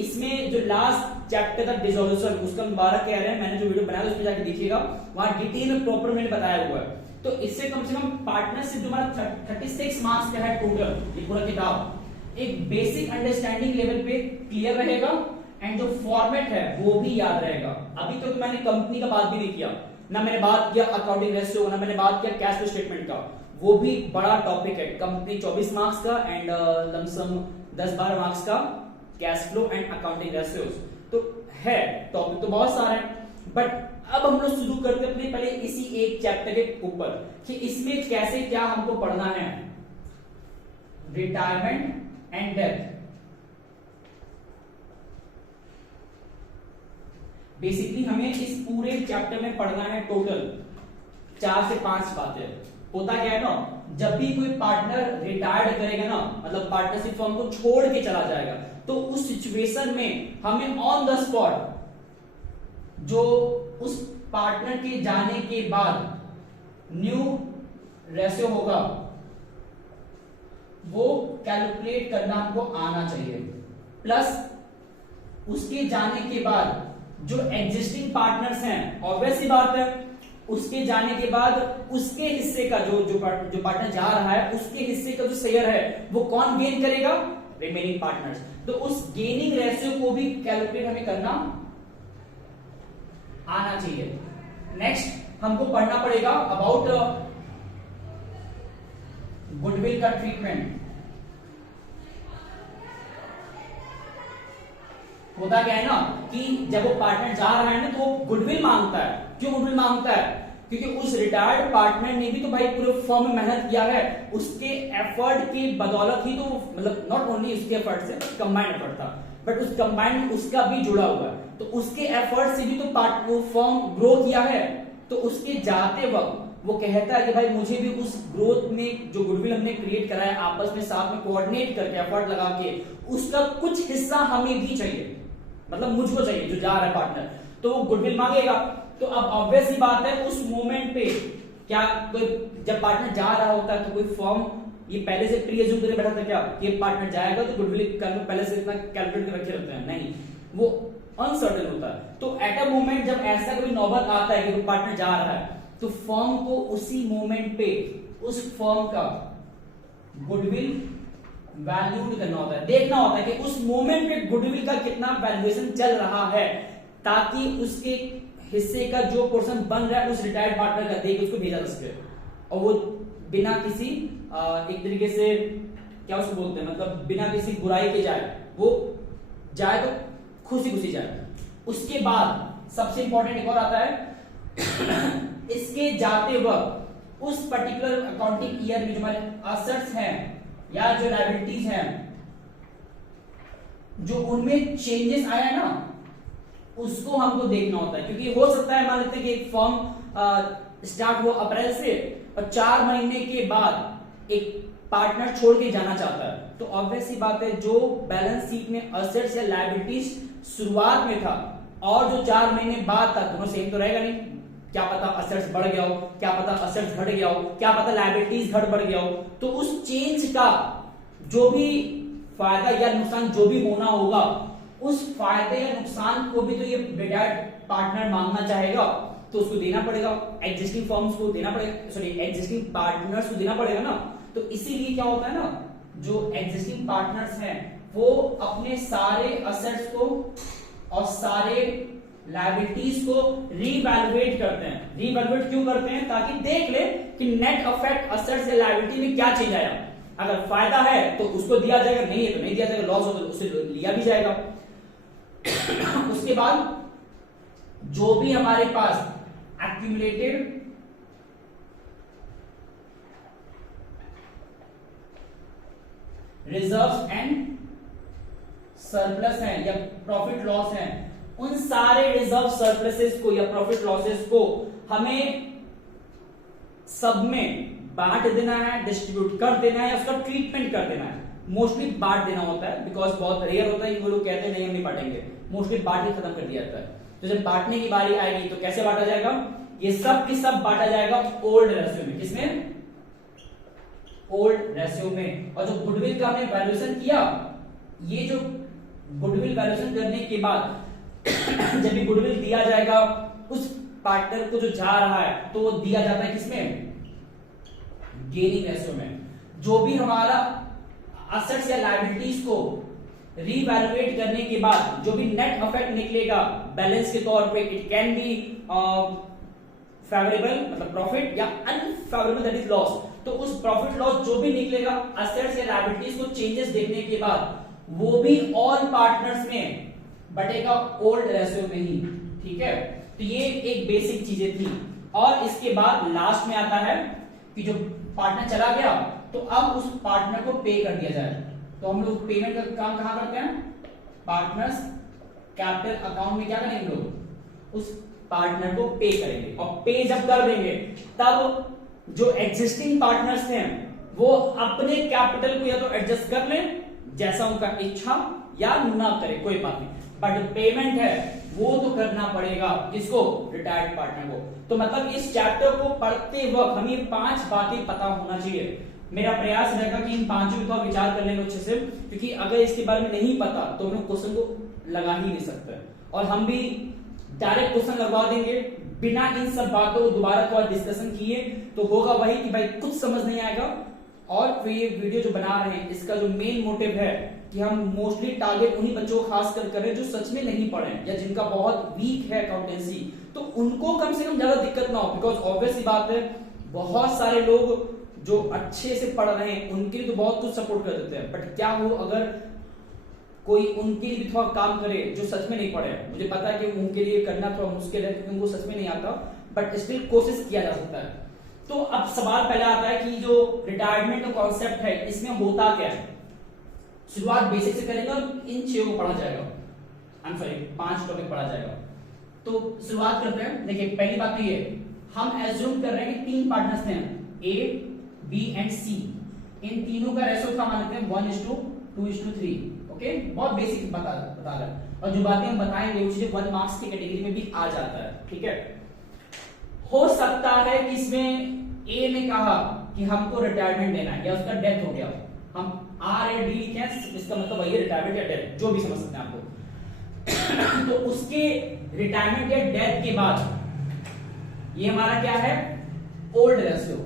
इसमें जो लास्ट चैप्टर था डिसोल्यूशन, उसका दोबारा कह रहे हैं, मैंने जो वीडियो बनाया उसमें जाके देखिएगा, वहां डिटेल में प्रॉपर मैंने बताया हुआ है। तो इससे कम से कम पार्टनरशिप जो हमारा 36 मार्क्स का है टोटल, ये पूरा किताब एक बेसिक अंडरस्टैंडिंग लेवल पे क्लियर रहेगा, एंड जो फॉर्मेट है वो भी याद रहेगा। अभी तो मैंने कंपनी का बात भी नहीं किया, ना मैंने बात किया अकाउंटिंग रेशियो, ना मैंने बात किया कैश फ्लो स्टेटमेंट का, वो भी बड़ा टॉपिक है। कंपनी 24 मार्क्स का एंड लमसम 10-12 मार्क्स का cash flow and accounting ratios, तो है टॉपिक तो बहुत सारे हैं। बट अब हम लोग शुरू करते अपने पहले इसी एक चैप्टर के ऊपर, कि इसमें कैसे क्या हमको पढ़ना है, रिटायरमेंट एंड डेथ। बेसिकली हमें इस पूरे चैप्टर में पढ़ना है टोटल 4 से 5 बातें। होता क्या है ना, जब भी कोई पार्टनर रिटायर्ड करेगा ना, मतलब पार्टनरशिप फर्म को छोड़ के चला जाएगा, तो उस सिचुएशन में हमें ऑन द स्पॉट जो उस पार्टनर के जाने के बाद न्यू रेशियो होगा वो कैलकुलेट करना हमको आना चाहिए। प्लस उसके जाने के बाद जो एग्जिस्टिंग पार्टनर्स हैं, ऑब्वियस सी बात है, उसके जाने के बाद उसके हिस्से का जो पार्टनर जा रहा है उसके हिस्से का जो शेयर है वो कौन गेन करेगा, रिमेनिंग पार्टनर्स। तो उस गेनिंग रेशियो को भी कैलकुलेट हमें करना आना चाहिए। नेक्स्ट हमको पढ़ना पड़ेगा अबाउट गुडविल का ट्रीटमेंट। होता क्या है ना कि जब वो पार्टनर जा रहा है ना तो वो गुडविल मांगता है। क्यों गुडविल मांगता है? क्योंकि उस रिटायर्ड पार्टनर ने भी तो भाई पूरे फर्म में मेहनत किया है, उसके एफर्ट की बदौलत ही तो, मतलब नॉट ओनली उसके एफर्ट से, कंबाइंड एफर्ट था, बट उस कंबाइंड उसका भी जुड़ा हुआ है, तो उसके एफर्ट से भी तो वो फर्म ग्रो किया है। तो उसके जाते वक्त वो कहता है कि भाई मुझे भी उस ग्रोथ में जो गुडविल हमने क्रिएट करा है आपस में साथ में कोऑर्डिनेट करके एफर्ट लगा के उसका कुछ हिस्सा हमें भी चाहिए, मतलब मुझको चाहिए जो जा रहा है पार्टनर, तो वो गुडविल मांगेगा। तो अब ऑब्वियस ही बात है उस मोमेंट पे क्या कोई जब पार्टनर जा रहा होता है तो कोई फर्म ये पहले से प्री एज्यूम करके बैठा था क्या कि पार्टनर जाएगा तो गुडविल पहले से इतना कैलकुलेट कर रखे रहते हैं? नहीं, वो अनसर्टेन होता है। तो एट अ मोमेंट जब ऐसा कोई नौबत आता है कि पार्टनर जा रहा है तो फर्म को उसी मोमेंट पे उस फर्म का गुडविल वैल्यूड करना होता है, देखना होता है कि उस मोमेंट पे गुडविल का कितना वैल्यूएशन चल रहा है, ताकि उसके हिस्से का जो पोर्शन बन रहा है उस रिटायर्ड पार्टनर का देख उसको भेजा जा सके, और वो बिना किसी एक तरीके से क्या उसको बोलते हैं, मतलब बिना किसी बुराई के जाए, वो जाए तो खुशी खुशी जाए। उसके बाद सबसे इंपॉर्टेंट एक और आता है इसके जाते वक्त उस पर्टिकुलर अकाउंटिंग ईयर में जो हमारे असेट्स हैं या जो लायबिलिटीज हैं जो उनमें चेंजेस आया ना उसको हमको देखना होता है। क्योंकि हो सकता है मान लेते हैं कि एक फर्म स्टार्ट हुआ अप्रैल से और 4 महीने के बाद एक पार्टनर छोड़ के जाना चाहता है, तो ऑब्वियस सी बात है जो बैलेंस शीट में असेट्स या लायबिलिटीज शुरुआत में था और जो 4 महीने बाद था दोनों सेम तो रहेगा नहीं। क्या पता असेट्स बढ़ गया हो, क्या पता असेट्स घट गया हो, क्या पता लायबिलिटीज घट बढ़ गया हो, तो उस चेंज का जो भी फायदा या नुकसान जो भी होना होगा उस फायदे या नुकसान को भी तो ये रिटायर्ड पार्टनर मांगना चाहेगा, तो उसको देना पड़ेगा, एग्जिस्टिंग फर्म्स को देना पड़ेगा, सॉरी एग्जिस्टिंग पार्टनर्स को देना पड़ेगा ना। तो इसीलिए क्या होता है ना, जो एग्जिस्टिंग पार्टनर्स हैं वो अपने सारे असेट्स को और सारे लायबिलिटीज को रीवैल्यूएट करते हैं। रीवैल्यूएट क्यों करते हैं? ताकि देख ले कि नेट अफेक्ट असेट्स या लायबिलिटी में क्या चेंज आया। अगर फायदा है तो उसको दिया जाएगा, नहीं है तो नहीं दिया जाएगा, लॉस हो तो उसे लिया भी जाएगा। उसके बाद जो भी हमारे पास एक्यूमुलेटेड रिजर्व्स एंड सरप्लस हैं या प्रॉफिट लॉस हैं, उन सारे रिजर्व सरप्लसेस को या प्रॉफिट लॉसेस को हमें सब में बांट देना है, डिस्ट्रीब्यूट कर देना है, उसका ट्रीटमेंट कर देना है। मोस्टली बांट देना होता है, बिकॉज बहुत रेयर होता है कि वो लोग कहते हैं नहीं हम नहीं बांटेंगे, मोस्टली बांट के खत्म कर दिया जाता है। तो जब बांटने की बारी आएगी तो कैसे बांटा जाएगा? ये सब की सब बांटा जाएगा ओल्ड रेशियो में। किसमें? ओल्ड रेशियो में। और जो गुडविल का हमने वैल्यूएशन किया, ये जो गुडविल वैल्यूएशन करने के बाद जब भी गुडविल दिया जाएगा उस पार्टनर को जो जा रहा है तो वो दिया जाता है किसमें? गेनिंग रेशियो में। जो भी हमारा असेट्स या लायबिलिटीज को रीवैल्यूएट करने के बाद जो भी नेट अफेक्ट निकलेगा बैलेंस के तौर पे, इट कैन बी फेवरेबल मतलब प्रॉफिट या अनफेवरेबल दैट इज लॉस। तो उस प्रॉफिट लॉस जो भी निकलेगा असेट्स या लायबिलिटीज को चेंजेस देखने के बाद वो भी ऑल पार्टनर्स में बटेगा ओल्ड रेशियो में ही। ठीक है, तो ये एक बेसिक चीजें थी। और इसके बाद लास्ट में आता है कि जो पार्टनर चला गया तो अब उस पार्टनर को पे कर दिया जाए। तो हम लोग पेमेंट का काम कहां करते हैं? पार्टनर्स कैपिटल अकाउंट में क्या करेंगे हम लोग? उस पार्टनर को पे करेंगे। और पे जब कर देंगे तब जो एग्जिस्टिंग पार्टनर्स हैं वो अपने कैपिटल को या तो एडजस्ट कर लें जैसा उनका इच्छा, या ना करे, कोई बात नहीं, बट पेमेंट है वो तो करना पड़ेगा किसको, रिटायर्ड पार्टनर को। तो मतलब इस चैप्टर को पढ़ते वक्त हमें 5 बातें पता होना चाहिए। मेरा प्रयास रहेगा कि इन 5 का विचार कर लेंगे अच्छे से, क्योंकि अगर इसके बारे में नहीं पता तो हम क्वेश्चन को लगा ही नहीं सकते, और हम भी डायरेक्ट क्वेश्चन लगवा देंगे बिना इन सब बातों को दोबारा थोड़ा डिस्कशन किए, तो होगा वही कि भाई कुछ समझ नहीं आएगा। और फिर ये वीडियो जो बना रहे हैं इसका जो मेन मोटिव है कि हम मोस्टली टारगेट उन्हीं बच्चों को खास कर करें जो सच में नहीं पढ़े या जिनका बहुत वीक है अकाउंटेंसी, तो उनको कम से कम ज्यादा दिक्कत ना हो। बिकॉज ऑब्वियस सी बात है, बहुत सारे लोग जो अच्छे से पढ़ रहे हैं उनके लिए तो बहुत कुछ सपोर्ट कर देते हैं, बट क्या हो अगर कोई उनके लिए भी थोड़ा काम करे जो सच में नहीं पढ़े। मुझे पता है कि उनके लिए करना थोड़ा मुश्किल है क्योंकि उनको सच में नहीं आता, बट स्टिल कोशिश किया जा सकता है। तो अब सवाल पहला आता है कि जो रिटायरमेंट का कॉन्सेप्ट है इसमें होता क्या है। शुरुआत बेसिक से करेंगे और इन 6 को पढ़ा जाएगा, आई एम सॉरी 5 टॉपिक पढ़ा जाएगा। तो शुरुआत करते हैं। देखिए पहली बात तो ये, हम एज्यूम कर रहे हैं कि 3 पार्टनर्स हैं, ए बी एंड सी। इन तीनों का रेशो क्या मान लेते हैं, 1:2:3। ओके, बहुत बेसिक बता रहा है, और जो बातें हम बताएंगे वो चीजें 1 मार्क्स की कैटेगरी में भी आ जाता है। ठीक है, हो सकता है कि इसमें ए ने कहा कि हमको रिटायरमेंट देना है या उसका डेथ हो गया, हम RAD लिखें, इसका मतलब वही है रिटायरमेंट या डेथ, जो भी समझ सकते हैं आपको। तो उसके रिटायरमेंट या डेथ के बाद ये हमारा क्या है, ओल्ड रेशियो।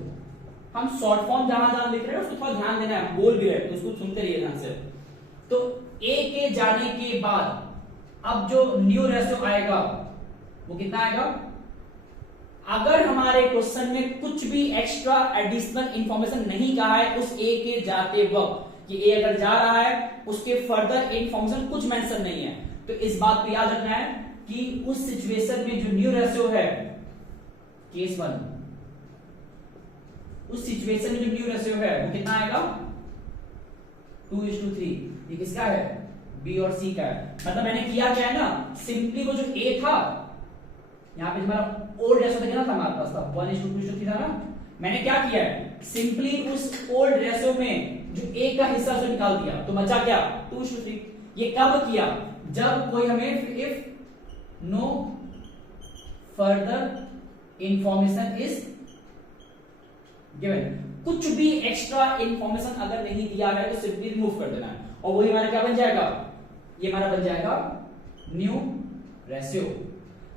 हम शॉर्ट फॉर्म जहां जहां लिख रहे हैं उसको थोड़ा ध्यान देना है, बोल भी रहे तो उसको सुनते रहिए ध्यान से। तो ए के जाने के बाद अब जो न्यू रेशियो आएगा वो कितना आएगा, अगर हमारे क्वेश्चन में कुछ भी एक्स्ट्रा एडिशनल इंफॉर्मेशन नहीं कहा है उस ए के जाते वक्त, कि ए अगर जा रहा है उसके फर्दर इंफॉर्मेशन कुछ मेंशन नहीं है, तो इस बात को याद रखना है कि उस सिचुएशन में जो न्यू रेशियो है केस 1, उस सिचुएशन में जो न्यू रेशियो है वो कितना आएगा, 2:3। ये किसका है, बी और सी का है। मतलब मैंने किया क्या है ना, सिंपली वो जो ए था यहाँ पे हमारा ओल्ड रेशियो था ना, हमारे पास था 1:2:3 था ना, मैंने क्या किया है, सिंपली उस ओल्ड रेशियो में जो ए का हिस्सा से निकाल दिया, तो बचा क्या, 2:3। ये कब किया, जब कोई हमें if no further information is given, कुछ भी एक्स्ट्रा इंफॉर्मेशन अगर नहीं दिया है तो सिंपली रिमूव कर देना है, और वही हमारा क्या बन जाएगा, ये हमारा बन जाएगा न्यू रेशियो।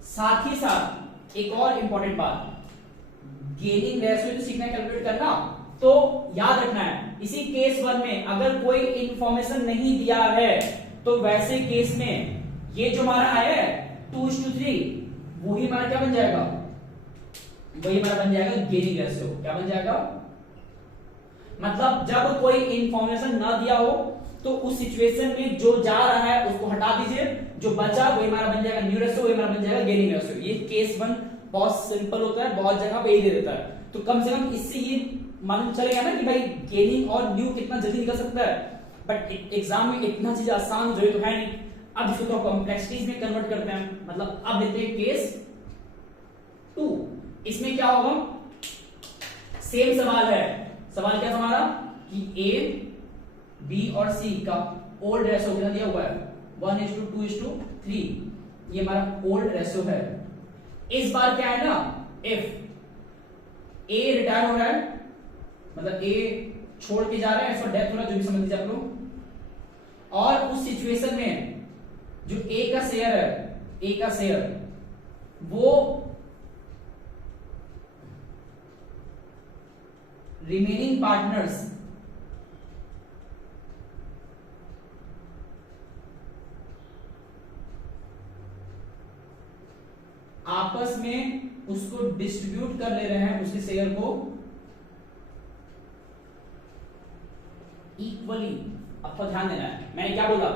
साथ ही साथ एक और इंपॉर्टेंट बात, गेनिंग रेशियो तो सीखना है कैलकुलेट करना, तो याद रखना है इसी केस 1 में अगर कोई इंफॉर्मेशन नहीं दिया है तो वैसे केस में ये जो हमारा आया है 2:3, वही हमारा क्या बन जाएगा, वही हमारा बन जाएगा गेनिंग रेशियो। क्या बन जाएगा, मतलब जब कोई इंफॉर्मेशन ना दिया हो तो उस सिचुएशन में जो जा रहा है उसको हटा दीजिए, जो बचा वही हमारा बन जाएगा न्यू रेशियो, वही हमारा बन जाएगा गेनिंग रेशियो। ये केस 1 बहुत सिंपल होता है, बहुत जगह पे यही दे देता है, तो कम से कम इससे ये मालूम चलेगा ना कि भाई गेनिंग और न्यू कितना जल्दी निकल सकता है। बट एग्जाम में इतना चीज आसान जो तो है नहीं। अब इसको तो कॉम्प्लेक्सिटीज में कन्वर्ट करते हैं, मतलब अब लेते हैं केस 2। इसमें क्या होगा, सेम सवाल है। सवाल क्या हमारा कि ए बी और सी का ओल्ड रेशियो कितना दिया हुआ है, 1:2:3, ये हमारा ओल्ड रेशियो है। इस बार क्या है ना, इफ ए रिटायर हो रहा है, मतलब ए छोड़ के जा रहा है, ऐसा डेथ हो रहा है, जो भी समझ लीजिए आप लोग, और उस सिचुएशन में जो ए का शेयर है, ए का शेयर वो रिमेनिंग पार्टनर्स आपस में उसको डिस्ट्रीब्यूट कर ले रहे हैं, उसके शेयर को इक्वली। अब तो ध्यान देना है, मैंने क्या बोला,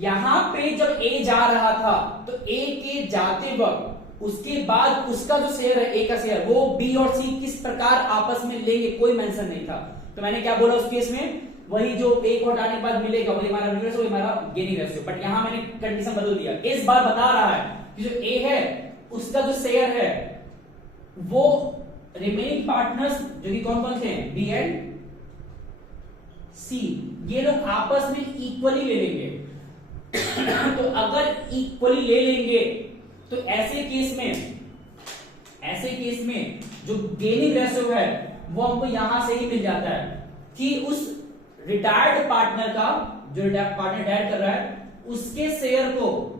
यहां पे जब ए जा रहा था तो ए के जाते वक्त उसके बाद उसका जो शेयर है, ए का शेयर, वो बी और सी किस प्रकार आपस में लेंगे कोई मेंशन नहीं था। तो मैंने क्या बोला उस केस में, वही जो ए को हटाने के बाद मिलेगा वही हमारा न्यू रेशियो, वही हमारा गेनिंग रेशियो। बट यहां मैंने कंडीशन बदल दिया, इस बार बता रहा है कि जो ए है उसका जो शेयर है वो रिमेनिंग पार्टनर्स जो कि कौन कौन से हैं, बी एंड सी, ये लोग आपस में इक्वली ले लेंगे। तो अगर इक्वली ले लेंगे तो ऐसे केस में जो गेनिंग रेशियो है वो हमको यहां से ही मिल जाता है कि उस रिटायर्ड पार्टनर का, जो पार्टनर रिटायर कर रहा है, उसके शेयर को,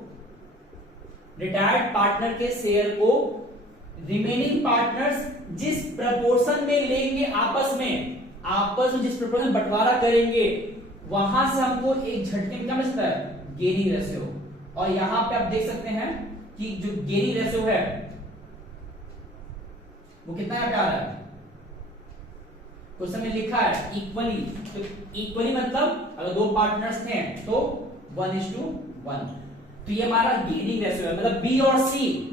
रिटायर्ड पार्टनर के शेयर को रिमेनिंग पार्टनर्स जिस प्रपोर्शन में लेंगे, आपस में जिस प्रपोर्शन बंटवारा करेंगे, वहां से हमको एक झटके में क्या मिल सकता है, गेनिंग रेशियो। और यहां पे आप देख सकते हैं कि जो गेनिंग रेशियो है वो कितना यहां पे आ रहा है, क्वेश्चन में लिखा है इक्वली। तो इक्वली मतलब अगर दो पार्टनर्स थे तो 1:1। तो ये हमारा गेनिंग रेशियो है, मतलब बी और सी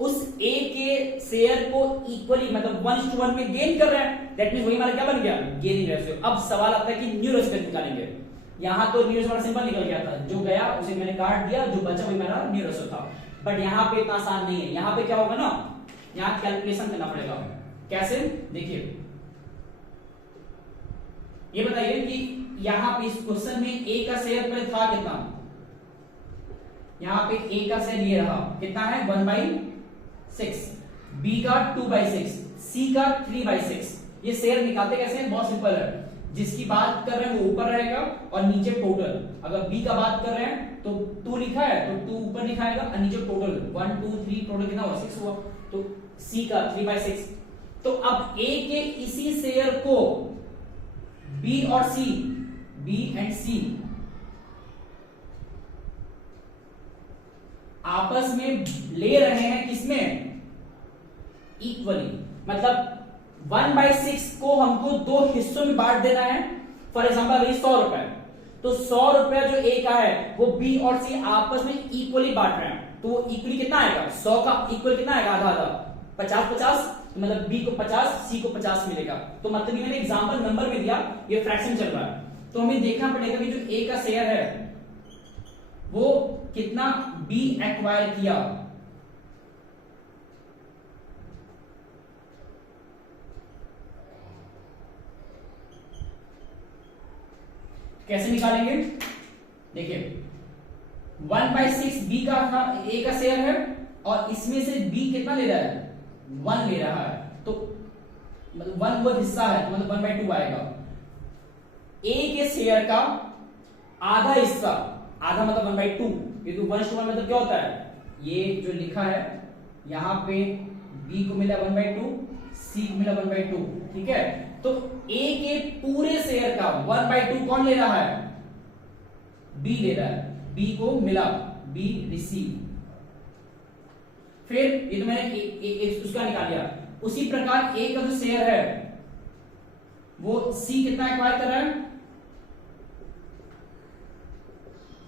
उस ए के शेयर को इक्वली मतलब 1:1 में गेन कर रहे हैं। दैट मींस वही हमारा क्या बन गया, गेनिंग रेशियो। अब सवाल आता है कि न्यू रेशियो निकालेंगे। यहां तो न्यू रेशियो सिंपल निकल गया था, जो गया उसे मैंने काट दिया, जो बचा वही मेरा न्यू रेशियो था। बट यहां पे इतना आसान नहीं है, यहां पे क्या होगा ना, यहां कैलकुलेशन करना पड़ेगा। कैसे, देखिए ये बताइए कि यहां पे इस क्वेश्चन में ए का शेयर पहले था कितना, यहां पे ए का शेयर ये रहा, कितना है 1/6, बी का 2/6, सी का 3/6। ये शेयर निकालते कैसे हैं, बहुत सिंपल है। जिसकी बात कर रहे हैं वो ऊपर रहेगा और नीचे टोटल। अगर बी का बात कर रहे हैं तो 2 लिखा है तो 2 ऊपर लिखाएगा और नीचे टोटल 1 2 3, टोटल कितना हुआ 6 हुआ। तो सी का 3/6। तो अब ए के इसी शेयर को बी और सी, बी एंड सी आपस में ले रहे हैं, किसमें, इक्वली। मतलब 1/6 को हमको 2 हिस्सों में बांट देना है। फॉर एग्जाम्पल अगर 100 रुपए, तो 100 रुपया जो ए का है वो बी और सी आपस में इक्वली बांट रहे हैं। तो वो इक्वली कितना आएगा, 100 का इक्वल कितना आएगा, आधा आधा, 50-50। मतलब बी को 50, सी को 50 मिलेगा। तो मतलब मैंने एग्जांपल नंबर में दिया, ये फ्रैक्शन चल रहा है। तो हमें देखना पड़ेगा कि जो ए का शेयर है वो कितना बी एक्वायर किया। कैसे निकालेंगे, देखिए 1/6 बी का था, ए का शेयर है, और इसमें से बी कितना ले रहा है, 1 ले रहा है। तो मतलब 1 वो हिस्सा है, तो मतलब 1/2 आएगा। ए के शेयर का आधा हिस्सा, आधा मतलब 1/2। ये तो 1:1 मतलब क्या होता है, ये जो लिखा है यहां पे बी को मिला 1/2, सी को मिला 1/2, ठीक है। तो ए के पूरे शेयर का 1/2 कौन ले रहा है, बी ले रहा है। बी को मिला, बी रिसीव। फिर ये तो मैंने उसका निकाल लिया। उसी प्रकार ए का जो शेयर है वो सी कितना एक्वायर कर रहा है,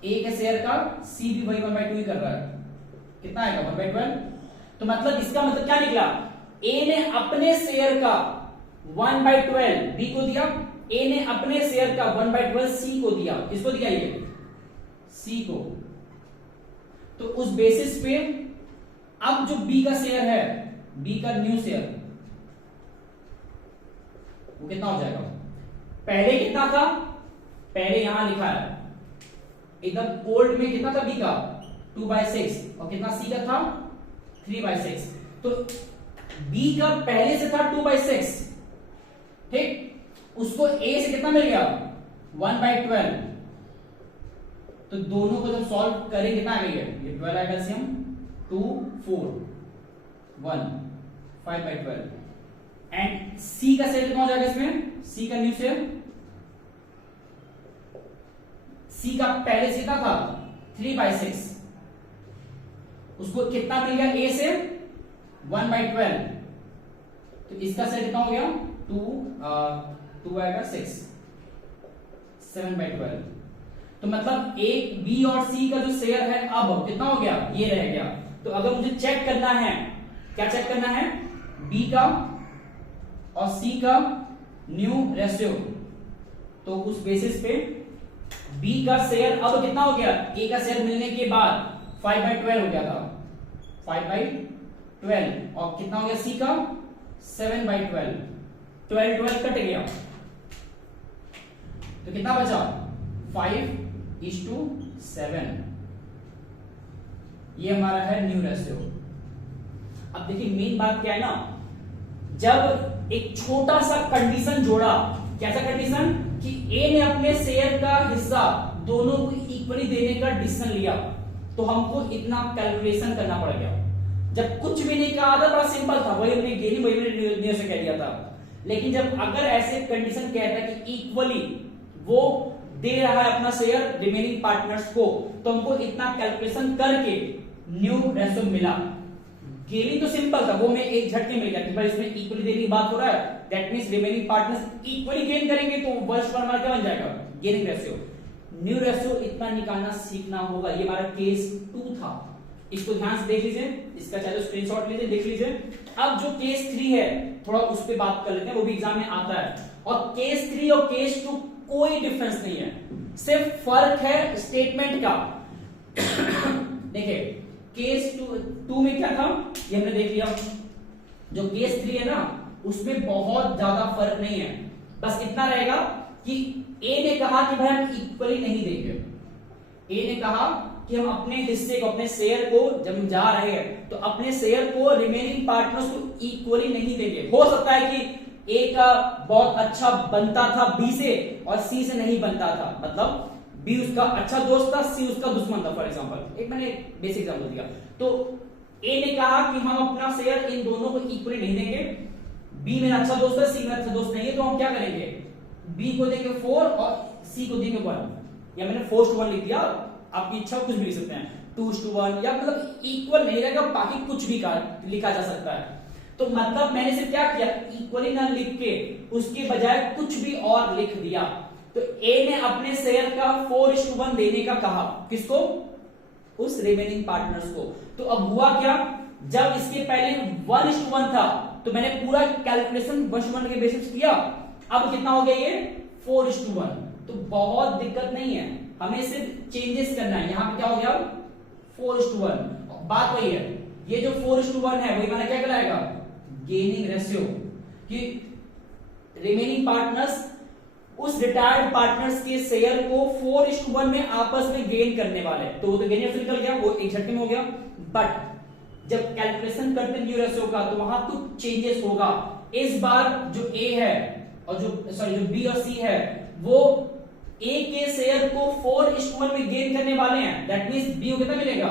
ए के शेयर का सी भी वही 1/2 ही कर रहा है। कितना आएगा 1/12। तो मतलब इसका मतलब क्या निकला, ए ने अपने शेयर का 1/12 बी को दिया, ए ने अपने शेयर का 1/12 सी को दिया। किसको दिया, ये सी को। तो उस बेसिस पे अब जो बी का शेयर है, बी का न्यू शेयर, वो कितना हो जाएगा, पहले कितना था, पहले यहां लिखा है एकदम ओल्ड में कितना था बी का 2/6, और कितना सी का था 3/6। तो बी का पहले से था 2/6, ठीक। उसको ए से कितना मिल गया 1/12। तो दोनों को जब सॉल्व करेंगे कितना आ गई है, ये 12 आएगा, एलसीएम 2 4 1 5/12। एंड सी का शेयर कितना हो जाएगा इसमें, सी का न्यू शेयर, सी का पहले से कितना था 3/6, उसको कितना मिल गया ए से 1/12। तो इसका शेयर कितना हो गया 2 आएगा 6 7/12। तो मतलब ए बी और सी का जो शेयर है अब कितना हो गया, ये रह गया। तो अगर मुझे चेक करना है, क्या चेक करना है, बी का और सी का न्यू रेशियो, तो उस बेसिस पे बी का शेयर अब कितना हो गया, ए का शेयर मिलने के बाद 5/12 हो गया था, 5/12। और कितना हो गया सी का 7/12, 12 कट गया तो कितना बचा 5:7। ये हमारा है न्यू रेशियो। अब देखिए मेन बात क्या है ना, जब एक छोटा सा कंडीशन जोड़ा, कैसा कंडीशन कि ए ने अपने शेयर का हिस्सा दोनों को इक्वली देने का डिसीजन लिया, तो हमको इतना कैलकुलेशन करना पड़ गया। जब कुछ भी नहीं कहा था, बड़ा सिंपल था, वही हमने गेनी वही हमने न्यू से कह दिया था। लेकिन जब अगर ऐसे कंडीशन कहता कि इक्वली वो दे रहा है अपना शेयर रिमेनिंग पार्टनर्स को, तो हमको इतना कैलकुलेशन करके न्यू रेशियो मिला। गेनिंग तो सिंपल था, वो मैं एक झटके मिल गया कि भाई इसमें इक्वली देने की बात हो रहा है, that means remaining partners equally gain करेंगे, तो वर्स्ट वन हमारा क्या बन जाएगा गेनिंग रेशियो। न्यू रेशियो इतना निकालना सीखना होगा। ये हमारा केस 2 था, इसको ध्यान से देख लीजिए, इसका चाहे स्क्रीनशॉट लीजिए, देख लीजिए। अब जो केस 3 है थोड़ा उस पर बात कर लेते हैं, वो भी एग्जाम में आता है। और केस 3 और केस 2 कोई डिफरेंस नहीं है, सिर्फ फर्क है स्टेटमेंट का। देखिए केस 2 में क्या था ये हमने देख लिया, जो केस 3 है ना उसमें बहुत ज्यादा फर्क नहीं है, बस इतना रहेगा कि ए ने कहा कि भाई हम इक्वली नहीं देंगे। ए ने कहा कि हम अपने हिस्से को, अपने शेयर को, जब हम जा रहे हैं तो अपने शेयर को रिमेनिंग पार्टनर्स को इक्वली नहीं देंगे। हो सकता है कि ए का बहुत अच्छा बनता था बी से और सी से नहीं बनता था, मतलब बी उसका अच्छा दोस्त था, सी उसका दुश्मन था, फॉर एग्जांपल। एक मैंने बेसिक एग्जांपल दिया। तो ए ने कहा कि हम अपना शेयर इन दोनों को इक्वली नहीं देंगे, बी मेरा अच्छा दोस्त है, सी मेरा अच्छा दोस्त नहीं है, तो हम क्या करेंगे, बी को देंगे 4 और सी को देंगे 1, या मैंने 4:1 लिख दिया, आपकी इच्छा कुछ भी लिख सकते हैं, 2:1, या मतलब इक्वल नहीं रहेगा, बाकी कुछ भी लिखा जा सकता है। तो मतलब मैंने सिर्फ क्या किया, इक्वली ना लिख के उसके बजाय कुछ भी और लिख दिया। तो ए ने अपने शेयर का 4:1 देने का कहा, किसको, उस रिमेनिंग पार्टनर्स को। तो अब हुआ क्या, जब इसके पहले 1:1 था तो मैंने पूरा कैलकुलेशन 1:1 के बेसिस किया, अब कितना हो गया ये 4:1। तो बहुत दिक्कत नहीं है, हमें सिर्फ चेंजेस करना है। यहां पे क्या हो गया 4:1, बात वही है, ये जो 4:1 है वही मैंने क्या कहलाएगा गेनिंग रेशियो, कि रिमेनिंग पार्टनर्स उस रिटायर्ड पार्टनर्स के शेयर को 4:1 में आपस में गेन करने वाले, तो वो तो गेन रेशियो निकल गया, वो एक झटके में हो गया। बट जब कैलकुलेशन करते न्यू रेशियो का तो वहां कुछ चेंजेस होगा। इस बार जो ए है और जो बी और सी है वो ए के शेयर को 4:1 में गेन करने वाले हैं, दैट मींस बी को कितना मिलेगा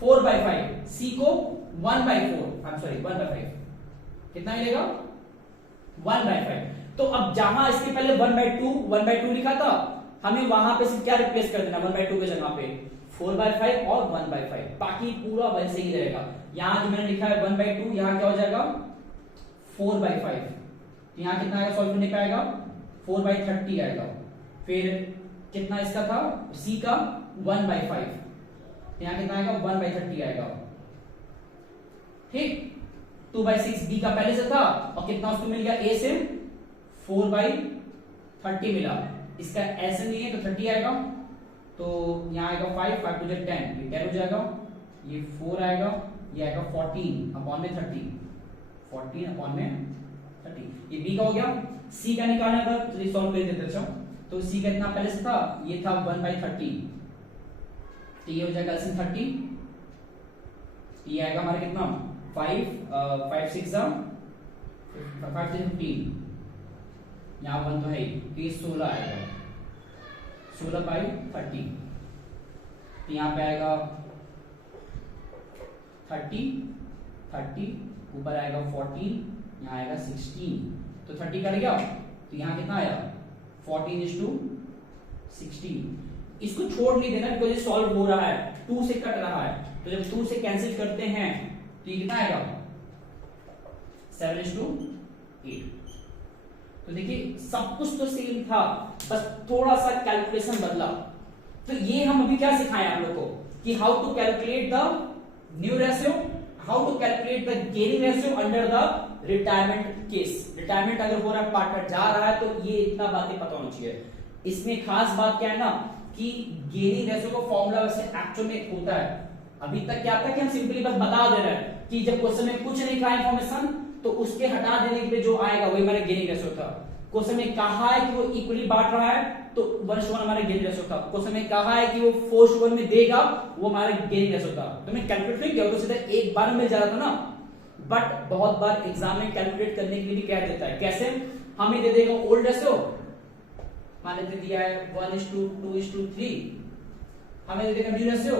4/5, सी को 1/5, कितना मिलेगा 1/5। तो अब जहां इसके पहले 1/2 लिखा था, हमें वहां पे सिर्फ क्या रिप्लेस कर देना 1/2 के जगह पे 4/5 और 1/5, बाकी पूरा वैसे ही रहेगा। यहां जो मैंने लिखा है 1/2, यहां क्या हो जाएगा 4/5, तो यहां कितना आएगा, सॉल्व करने पे आएगा 4/30 आएगा। फिर कितना इसका था सी का 1/5, यहां कितना आएगा 1/30 आएगा, ठीक। 2/6 बी का पहले से था और कितना उसको मिल गया ए से 4/30 मिला, इसका ऐसे नहीं है तो 30 आएगा, तो यहां आएगा 5 टू 10, ये 10 हो जाएगा, ये 4 आएगा, ये आएगा 14/30, 14/30, ये बी का हो गया। सी का निकालना था तो सॉल्व कर देते हैं। तो सी का इतना पहले से था, ये था 1/30, तो ये हो जाएगा 30, ये आएगा हमारा कितना 5 6 15, यहां 1 तो है ही, तो ये 16 आएगा, 16/30, तो यहां पे आएगा 30, ऊपर आएगा 14, यहां आएगा 16, तो 30 कर गया, तो यहां कितना आया 14:16। इसको छोड़ नहीं देना बिकॉज़ ये सॉल्व हो रहा है, 2 से कट रहा है, तो जब 2 से कैंसिल करते हैं तो ये कितना आएगा 7:8। तो देखिए सब कुछ तो सेम था, बस थोड़ा सा कैलकुलेशन बदला। तो ये हम अभी क्या सिखाएं आप लोग को कि how to calculate the new ratio, how to calculate the gaining ratio under the retirement case. Retirement अगर हो रहा है, पार्टनर जा रहा है, तो ये इतना बातें पता होनी चाहिए। इसमें खास बात क्या है ना कि गेनिंग रेशियो का फॉर्मूला वैसे एक्चुअल में होता है। अभी तक क्या था कि हम सिंपली बस बता दे रहे हैं कि जब क्वेश्चन में कुछ नहीं था इंफॉर्मेशन तो उसके हटा देने पे जो आएगा वही हमारा गेनिंग रेशियो था। क्वेश्चन में कहा है कि वो इक्वली बांट रहा है तो 1:1 हमारा गेनिंग रेशियो था। क्वेश्चन में कहा है कि वो 4:1 में देगा, वो हमारा गेनिंग रेशियो था। तो मैं कैलकुलेट नहीं किया तो सीधा एक बार में मिल जा रहा था ना, बट बहुत बार एग्जाम में कैलकुलेट करने के लिए भी कह देता है। कैसे? हमें दे देगा ओल्ड रेशियो, मान लेते दिया है 1:2:3, हमें दे देगा न्यू रेशियो,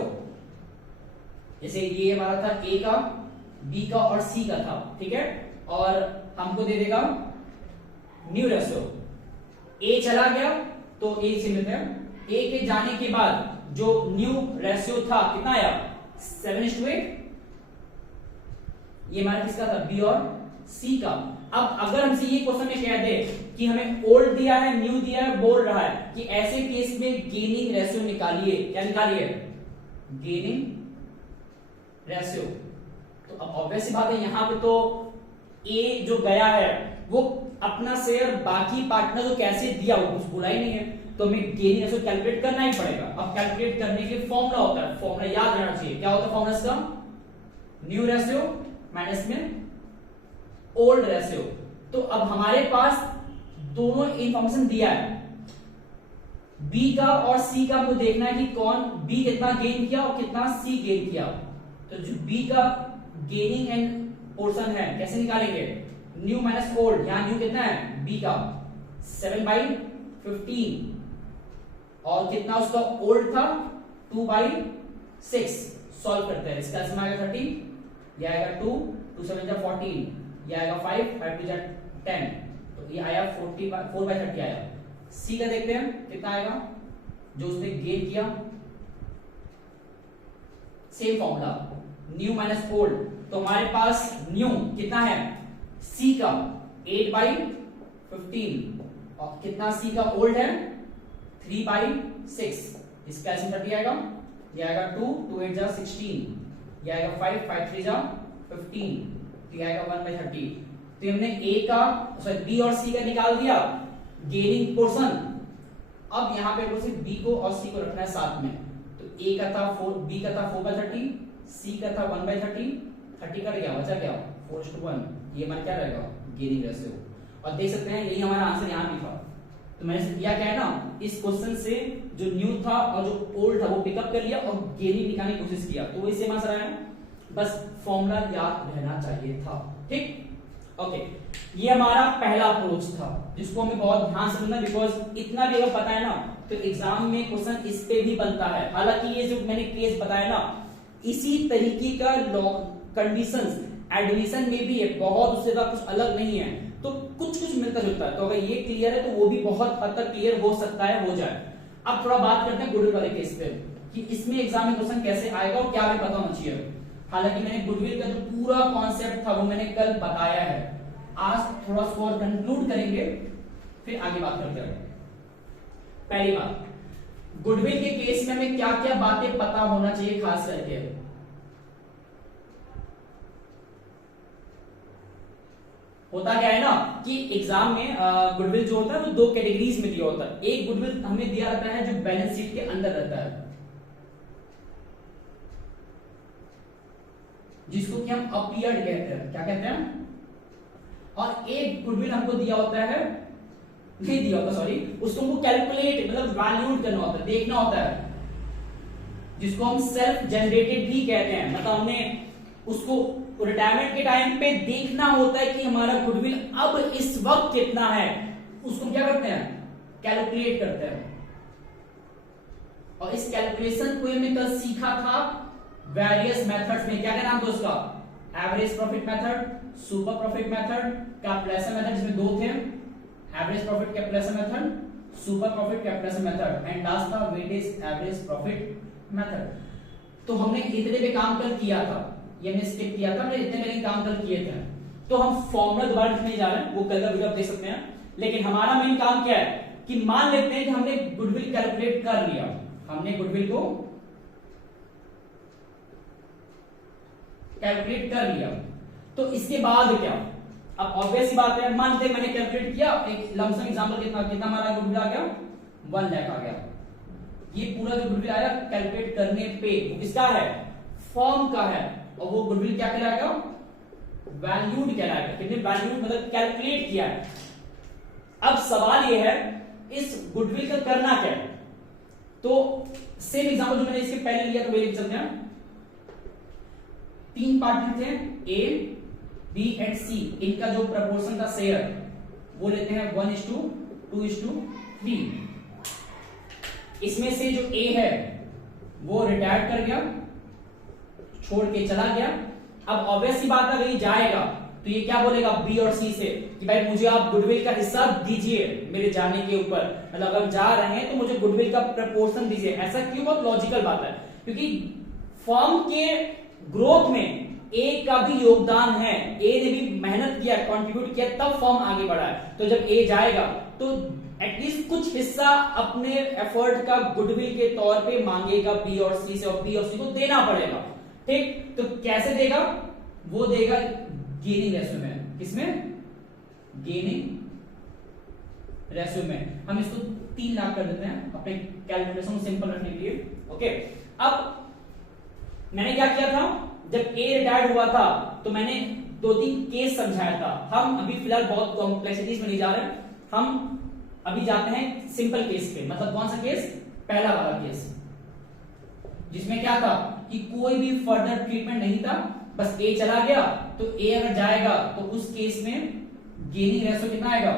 जैसे ये हमारा था ए का, बी का और सी का था, ठीक है, और हमको दे देगा न्यू रेशियो। ए चला गया तो ए से मिलते हैं, ए के जाने के बाद जो न्यू रेशियो था कितना आया 7:8, ये हमारा किसका था बी और सी का। अब अगर हमसे ये क्वेश्चन में कह दे कि हमें ओल्ड दिया है न्यू दिया है, बोल रहा है कि ऐसे केस में गेनिंग रेशियो निकालिए, क्या निकालिए गेनिंग रेशियो, तो अब ऑब्वियस बात है यहां पे तो ए जो गया है वो अपना शेयर बाकी पार्टनर को कैसे दिया वो कुछ बोला ही नहीं है, तो हमें गेनिंग रेशियो कैलकुलेट करना ही पड़ेगा। अब कैलकुलेट करने के फॉर्मूला होता है, फॉर्मूला याद रहना चाहिए, क्या होता है फॉर्मूला इसका, न्यू रेशियो माइनस में ओल्ड रेशियो। तो अब हमारे पास दोनों इंफॉर्मेशन दिया है, बी का और सी का, हमको देखना है कि कौन बी कितना गेन किया और कितना सी गेन किया। तो जो बी का गेनिंग एंड पोर्शन है कैसे निकालेंगे, न्यू माइनस ओल्ड, यहां न्यू कितना है बी का 7/15 और कितना उसका ओल्ड था 2/6, सॉल्व करते हैं, इसका आंसर आएगा 30, ये आएगा 2, 2 7 जा 14, ये आएगा 5, 5 2 जा 10, तो ये आया 4/30 आया। सी का देखते हैं कितना आएगा जो उसने गेन किया, same formula new minus old, तो हमारे पास न्यू कितना है सी का 8/15 और कितना सी का ओल्ड है 3/6, इसका आंसर 30 आएगा, ये आएगा 2, 2 8 जा 16, ये आएगा 5, 5 3 जा 15, तो ये आएगा 1/30। तो हमने ए का सॉरी बी और सी का निकाल दिया गेनिंग पोर्शन। अब यहां पे सिर्फ बी को और सी को रखना है साथ में, तो ए का था 4, बी का था 4/30, सी का था 1/30, 30 कट गया, बचा क्या 4:1, ये मान क्या रहेगा गेनिंग रेशियो। और देख सकते हैं यही हमारा आंसर यहां भी था। तो मैंने किया क्या है ना, इस क्वेश्चन से जो न्यू था और जो ओल्ड था वो पिकअप कर लिया और गेनिंग निकालने की कोशिश किया, तो वही सेम आंसर आया, बस फॉर्मूला याद रहना चाहिए था, ठीक। ओके, ये हमारा पहला अप्रोच था जिसको हमें बहुत ध्यान से समझना, बिकॉज इतना भी अगर पता है ना तो एग्जाम में क्वेश्चन इस पे भी बनता है। हालांकि ये जो मैंने केस बताया ना इसी तरीके का कंडीशंस एडमिशन में भी है, बहुत उससे ज्यादा कुछ अलग नहीं है, तो कुछ कुछ मिलता जुलता है। तो अगर ये क्लियर है तो वो भी बहुत हद तक क्लियर हो सकता है, हो जाए। अब थोड़ा बात करते हैं गुडविल वाले केस पे कि इसमें एग्जाम में क्वेश्चन कैसे आएगा और क्या हमें पता होना चाहिए। हालांकि मैंने गुडविल का जो पूरा कॉन्सेप्ट था वो मैंने कल बताया है, आज थोड़ा सा और कंक्लूड करेंगे फिर आगे बात करते हैं। पहली बात, गुडविल के केस में हमें क्या क्या बातें पता होना चाहिए खास करके। होता क्या है ना कि एग्जाम में गुडविल जो होता है वो दो कैटेगरीज में दिया होता है। एक गुडविल हमें दिया रहता है जो बैलेंस शीट के अंदर रहता है, जिसको कि हम अपीयर्ड कहते हैं, क्या कहते हैं। और एक गुडविल हमको दिया होता है, नहीं दिया होता सॉरी, उसको हमको कैलकुलेट मतलब वैल्यूड करना होता है, देखना होता है, जिसको हम सेल्फ जनरेटेड भी कहते हैं। मतलब हमने उसको रिटायरमेंट के टाइम पे देखना होता है कि हमारा गुडविल अब इस वक्त कितना है, उसको क्या करते हैं कैलकुलेट करते हैं। और इस कैलकुलेशन को हमने कल सीखा था वेरियस मेथड्स में, क्या क्या नाम था उसका, average profit method, super profit method, calculation method, जिसमें दो थे, average profit calculation method, super profit calculation method, and last था वेटेज एवरेज प्रॉफिट मेथड। तो हमने इतने पे काम कल किया था, ये हमने स्किप किया था, हमने इतने में काम कल किए थे। तो हम फॉर्मूला दोबारा लिखने जा रहे हैं, वो कल का वीडियो आप देख सकते हैं। लेकिन हमारा मेन काम क्या है कि मान लेते हैं कि हमने गुडविल कैलकुलेट कर लिया, हमने गुडविल को कैलकुलेट कर लिया, तो इसके बाद क्या। अब ऑब्वियस बात है, मान लेते मैंने कैलकुलेट किया, एक लमसम एग्जांपल कितना कितना हमारा गुडविल आ गया 1 लाख आ गया। ये पूरा जो गुडविल आया कैलकुलेट करने पे किसका है, फर्म का है, और वो गुडविल क्या कहलाएगा वैल्यूड कहलाएगा। कितने वैल्यूड मतलब कैलकुलेट किया है। अब सवाल ये है इस गुडविल का करना क्या है। तो सेम एग्जांपल जो मैंने इसके पहले लिया था वही लिख चलते हैं। 3 पार्ट लिखते हैं, ए बी एंड सी, इनका जो प्रपोर्शन का शेयर वो लेते हैं 1:2:3। इसमें से जो ए है वो रिटायर कर गया, छोड़ के चला गया। अब ऑब्वियस सी बात है अगर ये जाएगा तो ये क्या बोलेगा बी और सी से कि भाई मुझे आप गुडविल का हिस्सा दीजिए मेरे जाने के ऊपर, मतलब अगर जा रहे हैं तो मुझे गुडविल का प्रपोर्शन दीजिए। ऐसा क्यों? बहुत लॉजिकल बात है, क्योंकि फर्म के ग्रोथ में ए का भी योगदान है, ए ने भी मेहनत किया, कंट्रीब्यूट किया, तब फर्म आगे बढ़ा है। तो जब ए जाएगा तो एटलीस्ट कुछ हिस्सा अपने एफर्ट का गुडविल के तौर पे मांगेगा बी और सी से, और बी और सी को देना पड़ेगा। ठीक, तो कैसे देगा? वो देगा गेनिंग रेशियो में। किसमें? गेनिंग रेशियो में। हम इसको 3 लाख कर देते हैं अपने कैलकुलेशन को सिंपल रखने के लिए। ओके, अब मैंने क्या किया था, जब ए रिटायर्ड हुआ था तो मैंने 2-3 केस समझाया था। हम अभी फिलहाल बहुत कॉम्प्लेक्सिटीज में नहीं जा रहे, हम अभी जाते हैं सिंपल केस पे। मतलब कौन सा केस? पहला वाला केस, जिसमें क्या था कि कोई भी फर्दर ट्रीटमेंट नहीं था, बस ए चला गया। तो ए अगर जाएगा तो उस केस में गेनिंग रेशियो कितना आएगा?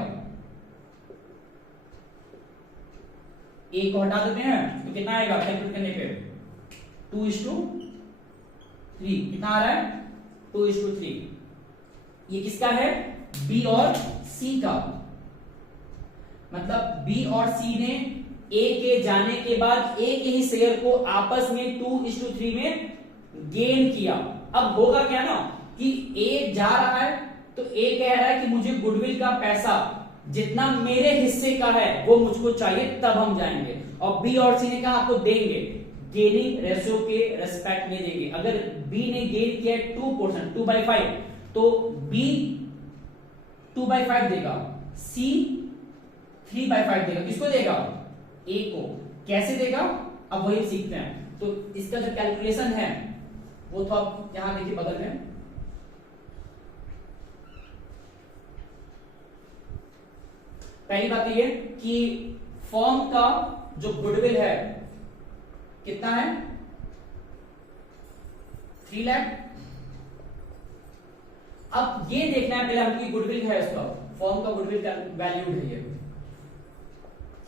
ए को हटा देते हैं तो कितना आएगा कैलकुलेट करने पे? 2:3। कितना आ रहा है? 2:3। ये किसका है? बी और सी का। मतलब बी और सी ने ए के जाने के बाद ए के ही शेयर को आपस में 2:3 में गेन किया। अब होगा क्या ना कि ए जा रहा है तो ए कह रहा है कि मुझे गुडविल का पैसा जितना मेरे हिस्से का है वो मुझको चाहिए, तब हम जाएंगे। और बी और सी ने कहा आपको देंगे, गेनिंग रेशियो के रेस्पेक्ट में देंगे। अगर बी ने गेन किया 2%, 2/5, तो बी 2/5 देगा, सी 3/5 देगा। किसको देगा? ए को। कैसे देगा? अब वही सीखते हैं। तो इसका जो कैलकुलेशन है वो तो आप यहां देखिए बगल में। पहली बात ये कि फर्म का जो गुडविल है कितना है? 3 लाख। अब ये देखना है पहले हमकी गुडविल है, इसका फर्म का गुडविल का वैल्यूड है ये।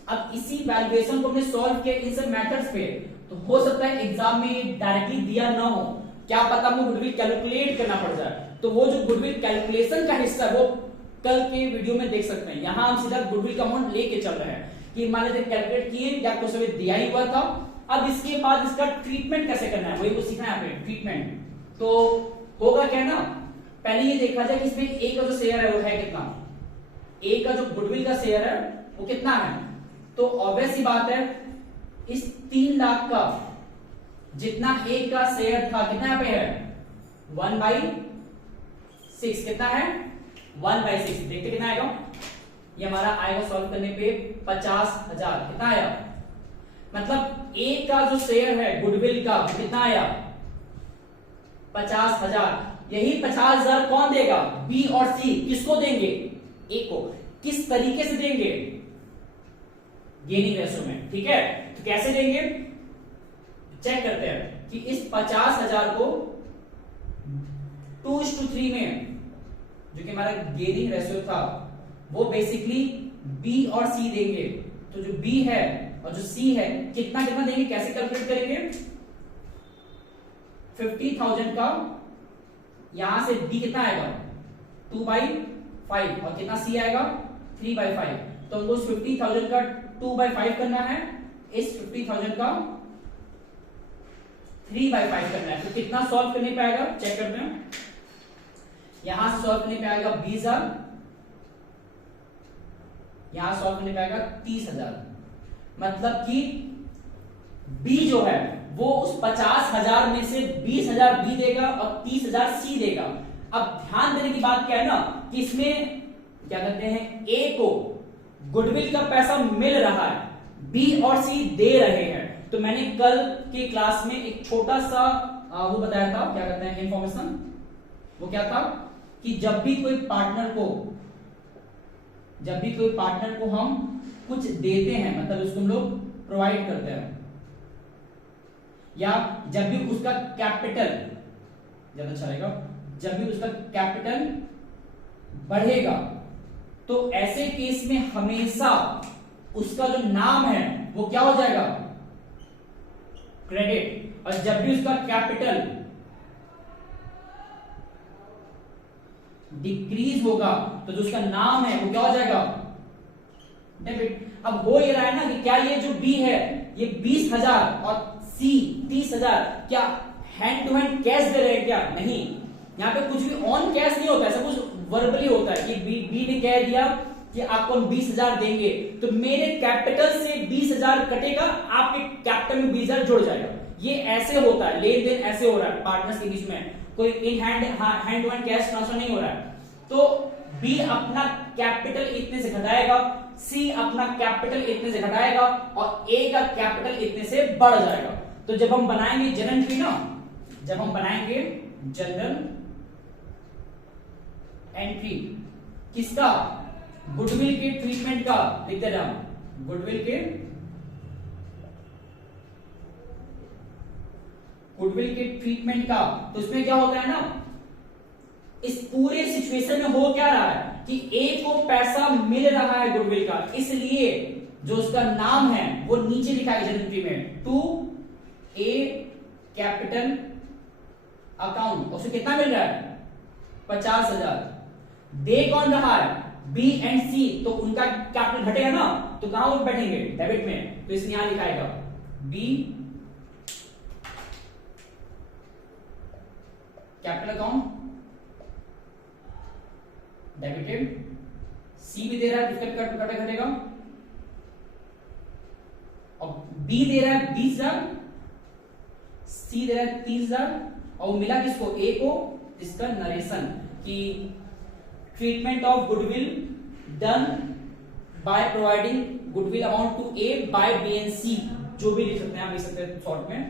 अब इसी वैल्यूएशन को हमने सॉल्व किया इन सब मेथड्स पे, तो हो सकता है एग्जाम में डायरेक्टली दिया ना हो, क्या पता हमको गुडविल कैलकुलेट करना पड़ जाए। तो वो जो गुडविल कैलकुलेशन का हिस्सा है वो कल के वीडियो में देख सकते हैं। यहां हम सीधा गुडविल का अमाउंट लेके चल रहे हैं कि मान लीजिए कैलकुलेट किए या कुछ समय दिया ही हुआ था। अब इसके बाद इसका ट्रीटमेंट कैसे करना है वही को सीखना है पे ट्रीटमेंट। तो होगा क्या ना, पहले ये देखा जाए कि इसमें ए का जो शेयर है वो है कितना। ए का जो गुडविल का शेयर है वो कितना है? तो ऑब्वियस सी बात है इस 3 लाख का जितना ए का शेयर था कितना यहाँ पे है? 1/6। कितना है? 1/6। देखते कितना आएगा? ये हमारा आएगा सॉल्व करने पे 50,000। कितना आया? मतलब ए का जो शेयर है गुडविल का कितना आया? 50,000। यही 50,000 कौन देगा? बी और सी। किसको देंगे? ए को। किस तरीके से देंगे? गेनिंग रेशियो में। ठीक है, तो कैसे देंगे चेक करते हैं कि इस 50,000 को 2:3 में जो कि हमारा गेनिंग रेशियो था वो बेसिकली बी और सी देंगे। तो जो बी है और जो सी है कितना कितना देंगे, कैसे कैलकुलेट करेंगे? 50,000 का यहां से बी कितना आएगा? 2/5 और कितना सी आएगा? 3/5। तो हमको 50,000 का 2/5 करना है, इस 50,000 का 3/5 करना है। तो कितना सॉल्व करने पे आएगा चेक करते हैं। यहां से सॉल्व करने पे आएगा 20,000, यहां सॉल्व करने पे आएगा 30,000। मतलब कि बी जो है वो उस 50,000 में से 20,000 बी देगा और 30,000 सी देगा। अब ध्यान देने की बात क्या है ना कि इसमें क्या कहते हैं, ए को गुडविल का पैसा मिल रहा है, बी और सी दे रहे हैं। तो मैंने कल की क्लास में एक छोटा सा वो बताया था, क्या कहते हैं, इंफॉर्मेशन। वो क्या था कि जब भी कोई पार्टनर को हम कुछ देते हैं, मतलब उसको हम लोग प्रोवाइड करते हैं, या जब भी उसका कैपिटल, ज्यादा अच्छा रहेगा, जब भी उसका कैपिटल बढ़ेगा, तो ऐसे केस में हमेशा उसका जो नाम है वो क्या हो जाएगा, क्रेडिट। और जब भी उसका कैपिटल डिक्रीज होगा तो जो उसका नाम है वो क्या हो जाएगा, डेबिट। अब हो ये रहा है ना कि क्या ये जो बी है ये 20,000 और सी 30,000 क्या हैंड टू हैंड कैश दे रहे हैं क्या? नहीं, यहाँ पे कुछ भी ऑन कैश नहीं होता है, सब कुछ वर्बली होता है कि बी ने कह दिया कि आपको हम 20,000 देंगे, तो मेरे कैपिटल से 20,000 कटेगा, आपके कैपिटल में 20,000 जुड़ जाएगा। ये ऐसे होता है, लेन देन ऐसे हो रहा है पार्टनर्स के बीच में, कोई in hand to hand cash transfer नहीं हो रहा है। तो बी अपना कैपिटल इतने से घटाएगा, सी अपना कैपिटल इतने से घटाएगा और ए का कैपिटल इतने से बढ़ जाएगा। तो जब हम बनाएंगे जनरल एंट्री ना, जब हम बनाएंगे जनरल एंट्री किसका, गुडविल के ट्रीटमेंट का, लिख दे रहा हूं गुडविल के ट्रीटमेंट का, तो इसमें क्या होता है ना, इस पूरे सिचुएशन में हो क्या रहा है कि ए को पैसा मिल रहा है गुडविल का, इसलिए जो उसका नाम है वो नीचे लिखा है जनरल एंट्री में, टू ए कैपिटल अकाउंट। उसे कितना मिल रहा है, 50,000। दे कौन रहा है, बी एंड सी, तो उनका कैपिटल घटेगा ना, तो कहां वो बैठेंगे, डेबिट में, तो इसलिए यहां लिखाएगा बी कैपिटल अकाउंट डेबिटेड, सी भी दे रहा है उसका कैपिटल घटेगा, और बी दे रहा है 20,000, सी दे रहा है 30,000, और मिला किसको, ए को, इसका नरेशन कि treatment of goodwill done by providing goodwill amount to A by B and C, जो भी लिख सकते हैं आप, लिख सकते हैं शॉर्ट में।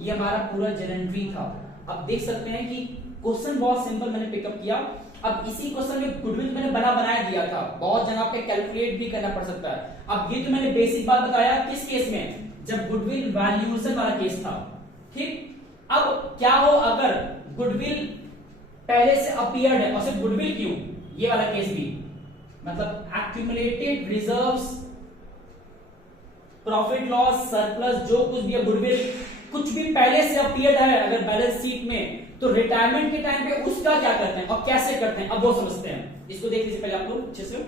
ये हमारा पूरा जनरल एंट्री था। अब देख सकते हैं कि क्वेश्चन बहुत सिंपल मैंने पिकअप किया। अब इसी क्वेश्चन में गुडविल मैंने बनाया दिया था, बहुत जगह पे कैलकुलेट भी करना पड़ सकता है। अब ये तो मैंने बेसिक बात बताया, किस केस में, जब गुडविल वैल्यूएशन वाला केस था, ठीक। अब क्या हो अगर गुडविल पहले से अपीयर्ड है, और सिर्फ गुडविल क्यों, ये वाला केस भी, मतलब accumulated reserves, profit loss, surplus, जो कुछ भी है, गुडविल कुछ भी पहले से अपीयर्ड है अगर बैलेंस शीट में, तो रिटायरमेंट के टाइम पे उसका क्या करते हैं और कैसे करते हैं, अब वो समझते हैं। इसको देख लीजिए पहले आप लोग अच्छे से,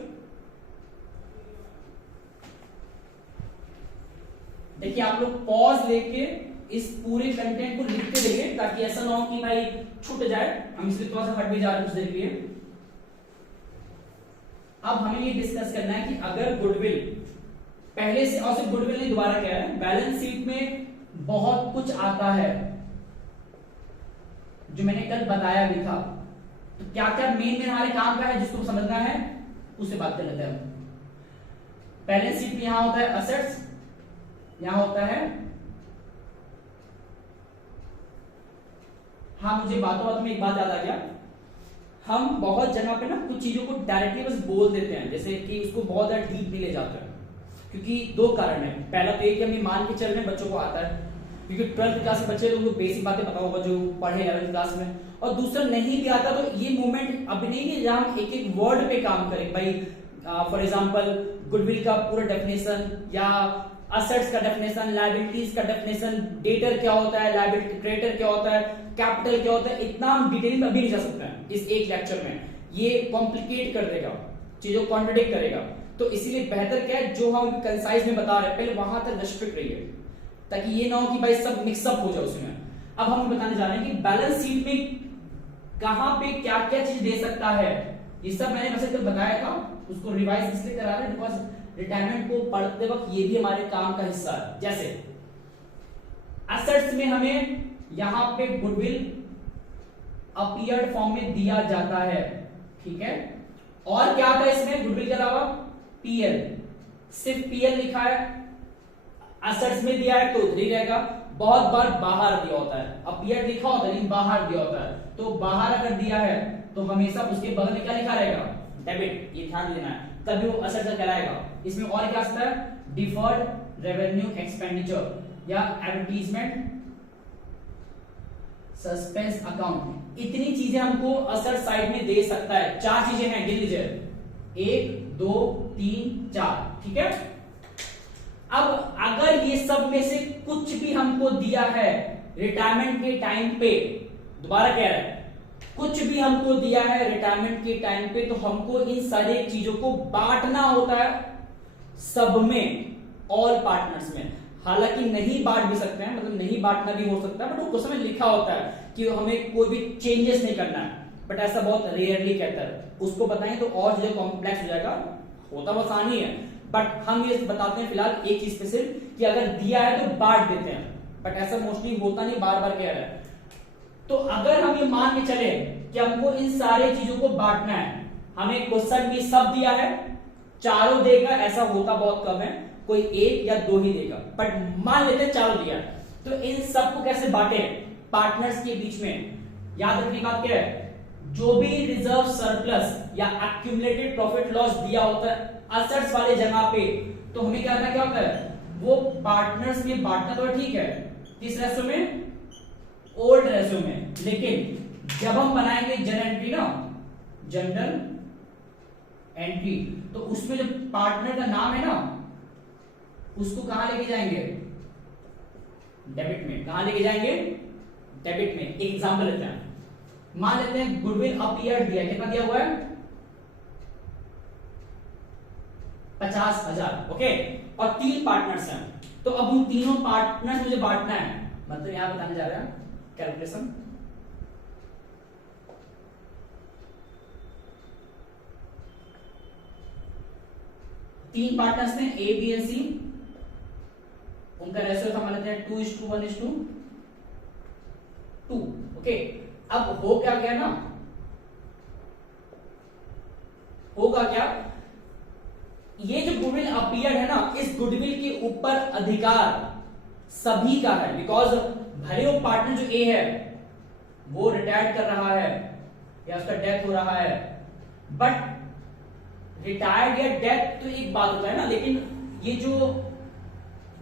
देखिए आप लोग पॉज लेके इस पूरे कंटेंट को लिखते रहिए, ताकि ऐसा ना हो कि भाई छूट जाए, हम इसलिए थोड़ा सा हट भी जा रहे हैं कुछ देर के लिए। अब हमें ये डिस्कस करना है कि अगर गुडविल पहले से, और सिर्फ गुडविल नहीं, दोबारा क्या है, बैलेंस शीट में बहुत कुछ आता है जो मैंने कल बताया भी था, तो क्या क्या मेन हमारे काम का है जिसको समझना है, उससे बात कर लेते हैं। बैलेंस शीट में यहां होता है असेट्स, यहां होता है, हाँ मुझे बातों में एक बात याद आ गया, हम बहुत जगह पे ना कुछ चीजों को डायरेक्टली बस बोल देते हैं, जैसे कि उसको बहुत ज्यादा डीप नहीं ले जाते हैं, क्योंकि दो कारण है। पहला तो एक कि हम मान के चल रहे हैं बच्चों को आता है, क्योंकि 12th क्लास के बच्चे, तो उनको बेसिक बातें पता होगा जो पढ़े 11th क्लास में, और दूसरा नहीं भी आता तो ये मूवमेंट अभी नहीं है जहां हम एक एक वर्ड पे काम करें, भाई फॉर एग्जांपल गुडविल का पूरा डेफिनेशन, या असेट्स का डेफिनेशन, लायबिलिटीज का डेफिनेशन, डेटर क्या होता है, लायबिलिटी क्रेडिटर क्या होता है, कैपिटल क्या होता है, इतना हम डिटेल में अभी नहीं जा सकते हैं इस एक लेक्चर में, ये कॉम्प्लिकेट कर देगा, चीजों को कॉन्ट्रडिक्ट करेगा। तो इसीलिए बेहतर क्या है, जो हम कंसाइज में बता रहे हैं पहले वहां तक रेस्ट्रिक्ट रहिए, ताकि ये ना हो कि भाई सब मिक्सअप हो जाए उसमें। अब हम बताने जा रहे हैं कि बैलेंस शीट में कहां पे क्या क्या चीज दे सकता है, ये सब मैंने वैसे कल बताया था, उसको रिवाइज इसलिए करा रहे हैं बिकॉज रिटायरमेंट को पढ़ते वक्त ये भी हमारे काम का हिस्सा है। जैसे एसेट्स में हमें यहां पे गुडविल अपीयर्ड फॉर्म में दिया जाता है, ठीक है, और क्या था इसमें गुडविल के अलावा, पीएल, सिर्फ पीएल लिखा है, एसेट्स में दिया है तो उधर ही रहेगा, बहुत बार बाहर दिया होता है, अपीयर लिखा होता है लेकिन बाहर दिया होता है, तो बाहर अगर दिया है तो हमेशा उसके बगल में क्या लिखा रहेगा, डेबिट, ये ध्यान देना है, तभी वो असेट कहलाएगा। इसमें और क्या आता है, डिफर्ड रेवेन्यू एक्सपेंडिचर या एडवर्टीजमेंट सस्पेंस अकाउंट, इतनी चीजें हमको असेट साइड में दे सकता है। 4 चीजें हैं, गिन लीजिए, 1 2 3 4, ठीक है। अब अगर ये सब में से कुछ भी हमको दिया है रिटायरमेंट के टाइम पे, दोबारा कह रहा है, कुछ भी हमको दिया है रिटायरमेंट के टाइम पे, तो हमको इन सारी चीजों को बांटना होता है सब में, ऑल पार्टनर्स में। हालांकि नहीं बांट भी सकते हैं, मतलब नहीं बांटना भी हो सकता है, बट वो कुछ समय लिखा होता है कि हमें कोई भी चेंजेस नहीं करना है, बट ऐसा बहुत रेयरली कहता है। उसको बताएं तो और जो कॉम्प्लेक्स हो जाएगा, होता बहुत आसानी है, बट हम ये बताते हैं फिलहाल एक चीज पे सिर्फ कि अगर दिया है तो बांट देते हैं, बट ऐसा मोस्टली होता नहीं, बार बार कह रहा है। तो अगर हम ये मान के चले कि हमको इन सारे चीजों को बांटना है, हमें क्वेश्चन में सब दिया है, चारों देगा, ऐसा होता बहुत कम है, कोई 1 या 2 ही देगा, बट मान लेते हैं चारों दिया, तो इन सबको कैसे बांटे पार्टनर्स के बीच में। याद रखने की बात क्या है, जो भी रिजर्व सरप्लस या एक्यूमुलेटेड प्रॉफिट लॉस दिया होता है असेट्स वाले जगह पे, तो हमें क्या करना, क्या होता है, वो पार्टनर्स में बांटना तो ठीक है, किस रेशो में, ओल्ड रेशो में। लेकिन जब हम बनाएंगे जनरल एंट्री ना, जनरल एंट्री, तो उसमें जो पार्टनर का नाम है ना, उसको कहां लेके जाएंगे, डेबिट में। कहां लेके जाएंगे, डेबिट में। एक एग्जांपल लेते हैं, मान लेते हैं गुडविल अपीयर दिया, कितना दिया हुआ है, 50,000, ओके, और 3 पार्टनर्स हैं, तो अब उन तीनों पार्टनर्स मुझे बांटना है, मतलब यहां बताने जा रहा है कैलकुलेशन। तीन पार्टनर्स हैं ए बी एंड सी, उनका रेशियो था मान लेते हैं 2:1:2, ओके। अब हो क्या गया ना, होगा क्या, ये जो गुडविल अपीयर्ड है ना, इस गुडविल के ऊपर अधिकार सभी का है, बिकॉज भले वो पार्टनर जो ए है वो रिटायर्ड कर रहा है या उसका डेथ हो रहा है, बट रिटायर्ड या डेथ तो एक बात होता है ना, लेकिन ये जो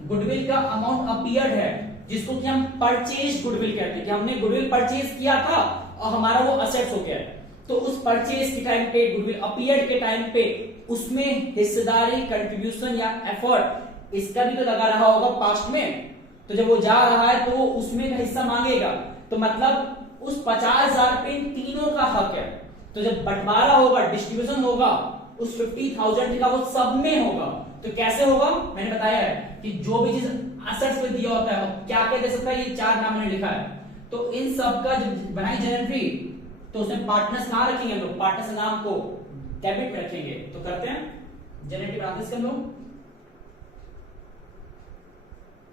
गुडविल का अमाउंट अपीयर्ड है, जिसको कि हम परचेज गुडविल कहते हैं, कि हमने गुडविल परचेज किया था और हमारा वो असेट्स हो गया है, तो उस परचेज के टाइम पे, गुडविल अपीयर्ड के टाइम पे, उसमें हिस्सेदारी, कंट्रीब्यूशन या एफर्ट, इसका भी तो लगा रहा होगा पास्ट में, तो जब वो जा रहा है तो वो उसमें का हिस्सा मांगेगा, तो मतलब उस 50,000 पे तीनों का हक है। तो जब बंटवारा होगा, डिस्ट्रीब्यूशन होगा, उस 50,000 का वो सब में होगा। तो कैसे होगा, मैंने बताया है कि जो भी चीज असेट्स पे दिया होता है, क्या क्या दे सकता है, ये 4 नाम मैंने लिखा है, तो इन सब का जब बनाई जनरल एंट्री, तो उसमें पार्टनर्स कहां रखेंगे हम लोग, पार्टनर्स नाम को डेबिट में रखेंगे। तो करते हैं जनरल एंट्री बनाते हैं हम लोग,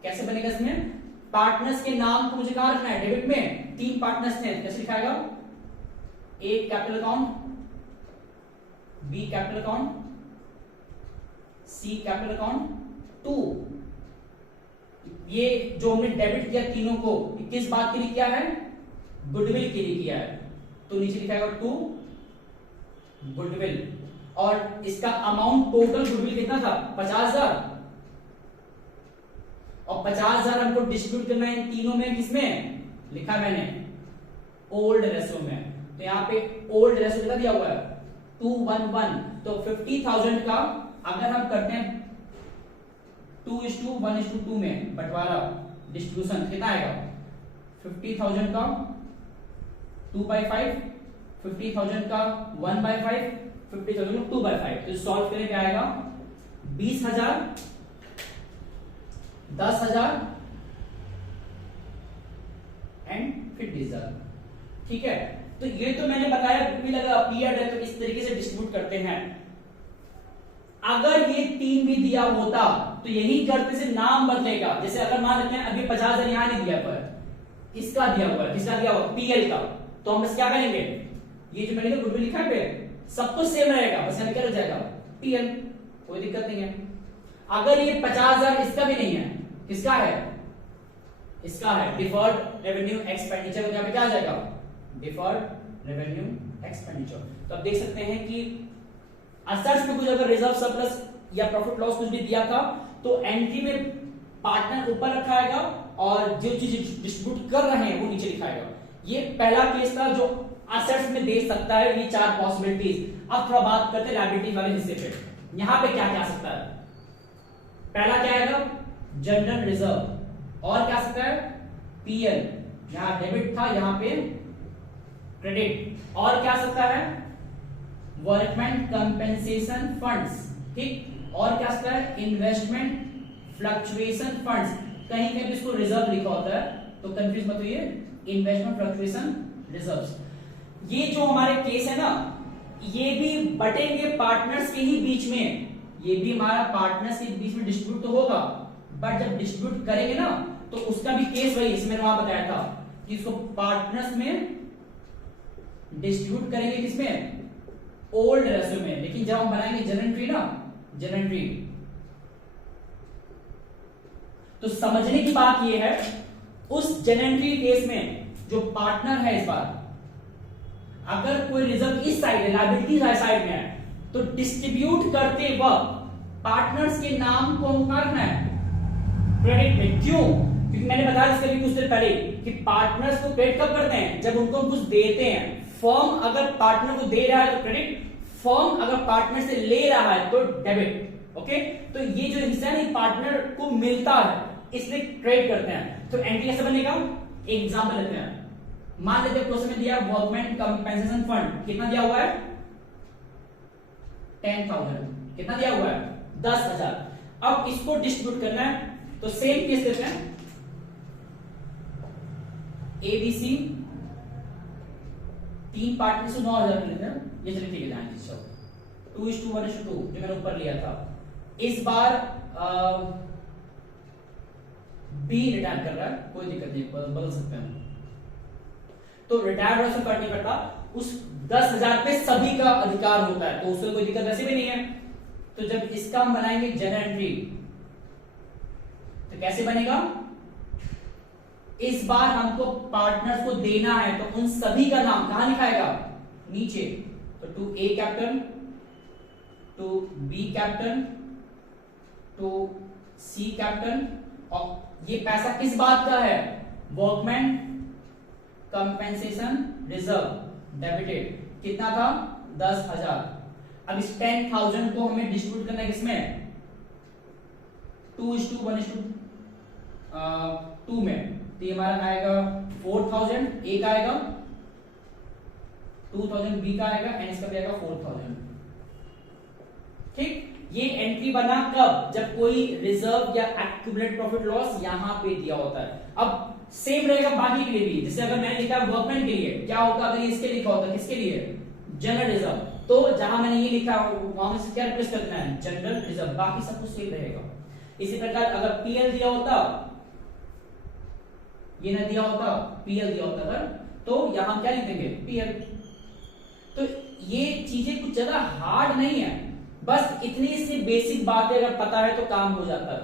कैसे बनेगा, इसमें पार्टनर्स के नाम को मुझे कहां रखना है, डेबिट में। 3 पार्टनर्स ने, कैसे लिखाएगा, A capital account, B capital account, C capital account, 2। ये जो हमने डेबिट किया तीनों को, किस बात के लिए किया है, गुडविल के लिए किया है, तो नीचे लिखाएगा 2 गुडविल, और इसका अमाउंट टोटल गुडविल कितना था, 50,000, और 50,000 हमको डिस्ट्रीब्यूट करना है इन तीनों में, किसमें लिखा मैंने, ओल्ड रेशो में। तो यहाँ पे ओल्ड रेशो कितना दिया हुआ है, 2:1:1, तो 50,000 का अगर हम करते हैं 2:1:2 में बंटवारा, डिस्ट्रीब्यूशन कितना आएगा, 50,000 का 2/5, 50,000 का 1/5, 50,000 का 2/5, तो सॉल्व करें क्या आएगा, 20,000, 10,000 एंड 50,000, ठीक है। तो ये तो मैंने बताया गुडविल अगर अपीयर्ड है तो इस तरीके से डिस्ट्रीब्यूट करते हैं। अगर ये 3 भी दिया होता तो यही करते से नाम बदलेगा, जैसे अगर मान लेते हैं अभी 50,000 यहां नहीं दिया, पर इसका दिया हुआ है, किसका दिया हुआ, पीएल का, तो हम बस क्या करेंगे, ये जो मैंने गुडविल लिखा है पे सब कुछ सेम रहेगा, बस यहाँ क्या रह जाएगा, पीएल, कोई दिक्कत नहीं है। अगर ये 50,000 इसका भी नहीं है, किसका है, इसका है डिफर्ड रेवेन्यू एक्सपेंडिचर, तो यहाँ पे क्या आ जाएगा डिफर्ड रेवेन्यू एक्सपेंडिचर। तो आप देख सकते हैं कि असेट्स में कुछ अगर रिजर्व सरप्लस या प्रॉफिट लॉस कुछ भी दिया था तो एंट्री में पार्टनर ऊपर रखाएगा और जो चीज डिस्ट्रीब्यूट कर रहे हैं वो नीचे लिखाएगा। ये पहला केस था जो असेट्स में दे सकता है, ये 4 पॉसिबिलिटीज। अब थोड़ा बात करते हैं लायबिलिटी वाले हिस्से पे। यहां पे क्या क्या आ सकता है? पहला क्या आएगा जनरल रिजर्व, और क्या आ सकता है पीएल, यहां डेबिट था यहां पे क्रेडिट, और क्या आ सकता है वर्कमैन कंपेंसेशन फंड्स, ठीक, और क्या आ सकता है इन्वेस्टमेंट फ्लक्चुएशन फंड्स। कहीं कहीं भी इसको रिजर्व लिखा होता है तो कंफ्यूज मत होइए, इन्वेस्टमेंट फ्लक्चुएशन रिजर्व्स। ये जो हमारे केस है ना, ये भी बटेंगे पार्टनर्स के ही बीच में, ये भी हमारा पार्टनर्स के बीच में डिस्ट्रीब्यूट तो होगा, बट जब डिस्ट्रीब्यूट करेंगे ना तो उसका भी केस वही इसमें वहां बताया था कि इसको पार्टनर्स में डिस्ट्रीब्यूट करेंगे किसमें ओल्ड रेशियो में। लेकिन जब हम बनाएंगे जनरल एंट्री ना, जनरल एंट्री, तो समझने की बात यह है उस जनरल एंट्री केस में जो पार्टनर है इस बार, अगर कोई रिजर्व इस साइड है लायबिलिटी साइड में है तो डिस्ट्रीब्यूट करते वक्त पार्टनर्स के नाम को करना है क्रेडिट में। क्यों? क्योंकि मैंने बताया इसके भी कुछ देर पहले कि पार्टनर्स को क्रेडिट कब करते हैं जब उनको कुछ देते हैं। फर्म अगर पार्टनर को दे रहा है तो क्रेडिट, फर्म अगर पार्टनर से ले रहा है तो डेबिट। ओके, तो ये जो हिस्सा है ना पार्टनर को मिलता है इसलिए क्रेडिट करते हैं। तो एंट्री कैसे बनेगा? एग्जांपल लेते हैं, मान लेते हैं क्वेश्चन में दिया वर्कमैन कंपेंसेशन फंड कितना दिया हुआ है 10,000, कितना दिया हुआ है 10,000। अब इसको डिस्ट्रीब्यूट करना है तो सेम केस देते हैं एबीसी, 3 पार्टनर से 9,000 लेते हैं, ये चलिए ठीक है ध्यान दीजिए 2:1:2 जो मैंने ऊपर लिया था। इस बार बी रिटायर कर रहा है, कोई दिक्कत नहीं, बदल सकते हैं। तो रिटायर वैसे फर्क नहीं पड़ता, उस 10,000 पे सभी का अधिकार होता है तो उससे कोई दिक्कत वैसे भी नहीं है। तो जब इसका हम बनाएंगे जनरल एंट्री तो कैसे बनेगा? इस बार हमको पार्टनर्स को देना है तो उन सभी का नाम कहां लिखाएगा? नीचे। तो to A capital, to B capital, to C capital, और ये पैसा किस बात का है? वर्कमैन कंपेंसेशन रिजर्व डेबिटेड, कितना था 10,000। अब इस 10,000 को हमें डिस्ट्रीब्यूट करना है किसमें 2:1:2 में, तो ये हमारा आएगा 4,000, एक आएगा 2,000 बी का आएगा एंड इसका भी आएगा 4,000। ठीक, ये एंट्री बना कब? जब कोई रिजर्व या एक्यूमुलेट प्रॉफिट लॉस यहां पे दिया होता है। अब सेम रहेगा बाकी के लिए भी, जैसे अगर मैंने लिखा वर्कमैन के लिए क्या होता अगर इसके लिखा होता किसके लिए जनरल रिजर्व, तो जहां मैंने ये लिखा वहां से क्या रिप्लेस करना है जनरल रिजर्व, बाकी सब कुछ सेम रहेगा। इसी प्रकार अगर पीएल दिया होता, ये ना दिया होता पीएल दिया होता अगर, तो यहां क्या लिख देंगे पीएल। तो ये चीजें कुछ ज्यादा हार्ड नहीं है, बस इतनी सी बेसिक बातें अगर पता है तो काम हो जाता है।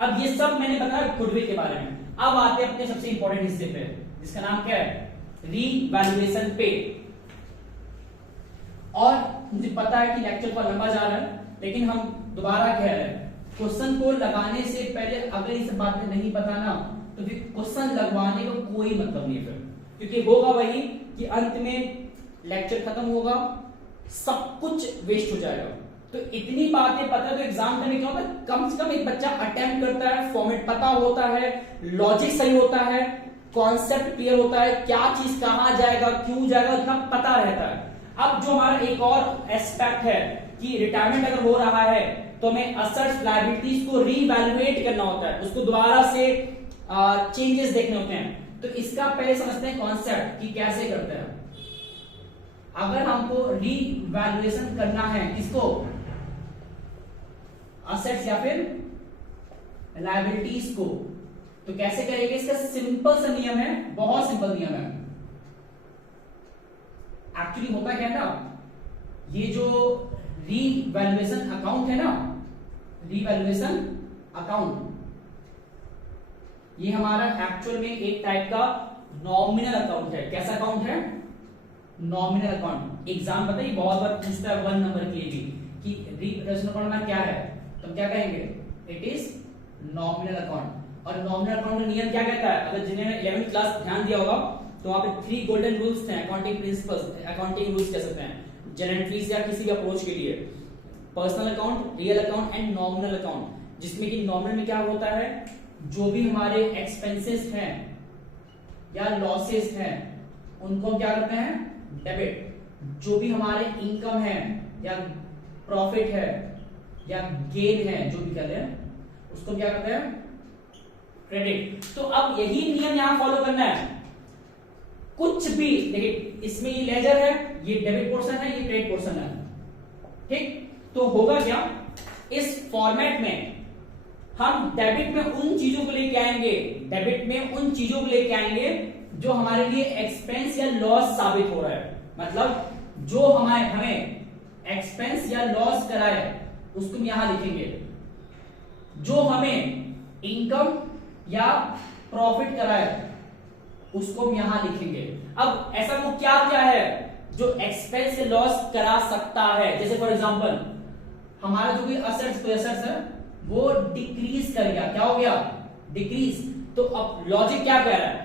अब ये सब मैंने बताया गुडविल के बारे में। अब आते हैं अपने सबसे इंपॉर्टेंट हिस्से पे जिसका नाम क्या है रीवैल्यूएशन पे। और मुझे पता है कि लेक्चर पर लंबा जा रहा है लेकिन हम दोबारा कह रहे हैं क्वेश्चन को लगाने से पहले अगर इस बातें नहीं पता ना तो फिर क्वेश्चन लगवाने का कोई मतलब नहीं है फिर, क्योंकि होगा वही कि अंत में लेक्चर खत्म होगा सब कुछ वेस्ट हो जाएगा। तो इतनी बातें पता है तो एग्जाम में क्या होता है कम से कम एक बच्चा अटेम्प्ट करता है, फॉर्मेट पता होता है, लॉजिक सही होता है, कॉन्सेप्ट क्लियर होता है, क्या चीज कहां जाएगा क्यों जाएगा उतना पता रहता है। अब जो हमारा एक और एस्पेक्ट है कि रिटायरमेंट अगर हो रहा है तो हमें असेट्स लायबिलिटीज को रीवैल्यूएट करना होता है, उसको दोबारा से चेंजेस देखने होते हैं। तो इसका पहले समझते हैं कॉन्सेप्ट कि कैसे करते हैं। अगर हमको रीवैल्यूएशन करना है किसको असेट्स या फिर लायबिलिटीज को, तो कैसे करेंगे? इसका सिंपल सा नियम है, बहुत सिंपल नियम है। एक्चुअली होता क्या है ना, ये जो रीवैल्यूएशन अकाउंट है ना, रीवैल्यूएशन अकाउंट ये हमारा एक्चुअल में एक टाइप का नॉमिनल अकाउंट है। कैसा अकाउंट है? Nominal account. एग्जाम बताइए बहुत बार पूछता है 1 नंबर के लिए भी कि रिप्रेजेंटेशन अकाउंट में क्या है, तो हम क्या कहेंगे? It is nominal account. और नॉमिनल अकाउंट का नियम क्या कहता है? अगर जिन्होंने 11वीं क्लास ध्यान दिया होगा तो वहां पे 3 गोल्डन रूल्स थे, अकाउंटिंग प्रिंसिपल्स, अकाउंटिंग रूल्स कह सकते हैं जनरल फीस या किसी भी अप्रोच के लिए। Personal account, real account and nominal account, जिसमें कि नॉमिनल में क्या होता है, जो भी हमारे एक्सपेंसेस हैं या लॉसेस हैं उनको हम क्या करते हैं? डेबिट। जो भी हमारे इनकम है या प्रॉफिट है या गेन है, जो भी कहते हैं उसको क्या करते हैं? क्रेडिट। तो अब यही नियम यहां फॉलो करना है। कुछ भी देखिए, इसमें ये लेजर है, ये डेबिट पोर्शन है, ये क्रेडिट पोर्शन है, ठीक। तो होगा क्या, इस फॉर्मेट में हम डेबिट में उन चीजों को लेके आएंगे, डेबिट में उन चीजों को लेके आएंगे जो हमारे लिए एक्सपेंस या लॉस साबित हो रहा है। मतलब जो हमें एक्सपेंस या लॉस कराए उसको हम यहां लिखेंगे, जो हमें इनकम या प्रॉफिट कराए उसको हम यहां लिखेंगे। अब ऐसा वो क्या क्या है जो एक्सपेंस या लॉस करा सकता है? जैसे फॉर एग्जांपल हमारा जो भी असेट्स है वो डिक्रीज कर गया। क्या हो गया? डिक्रीज। तो अब लॉजिक क्या कह रहा है?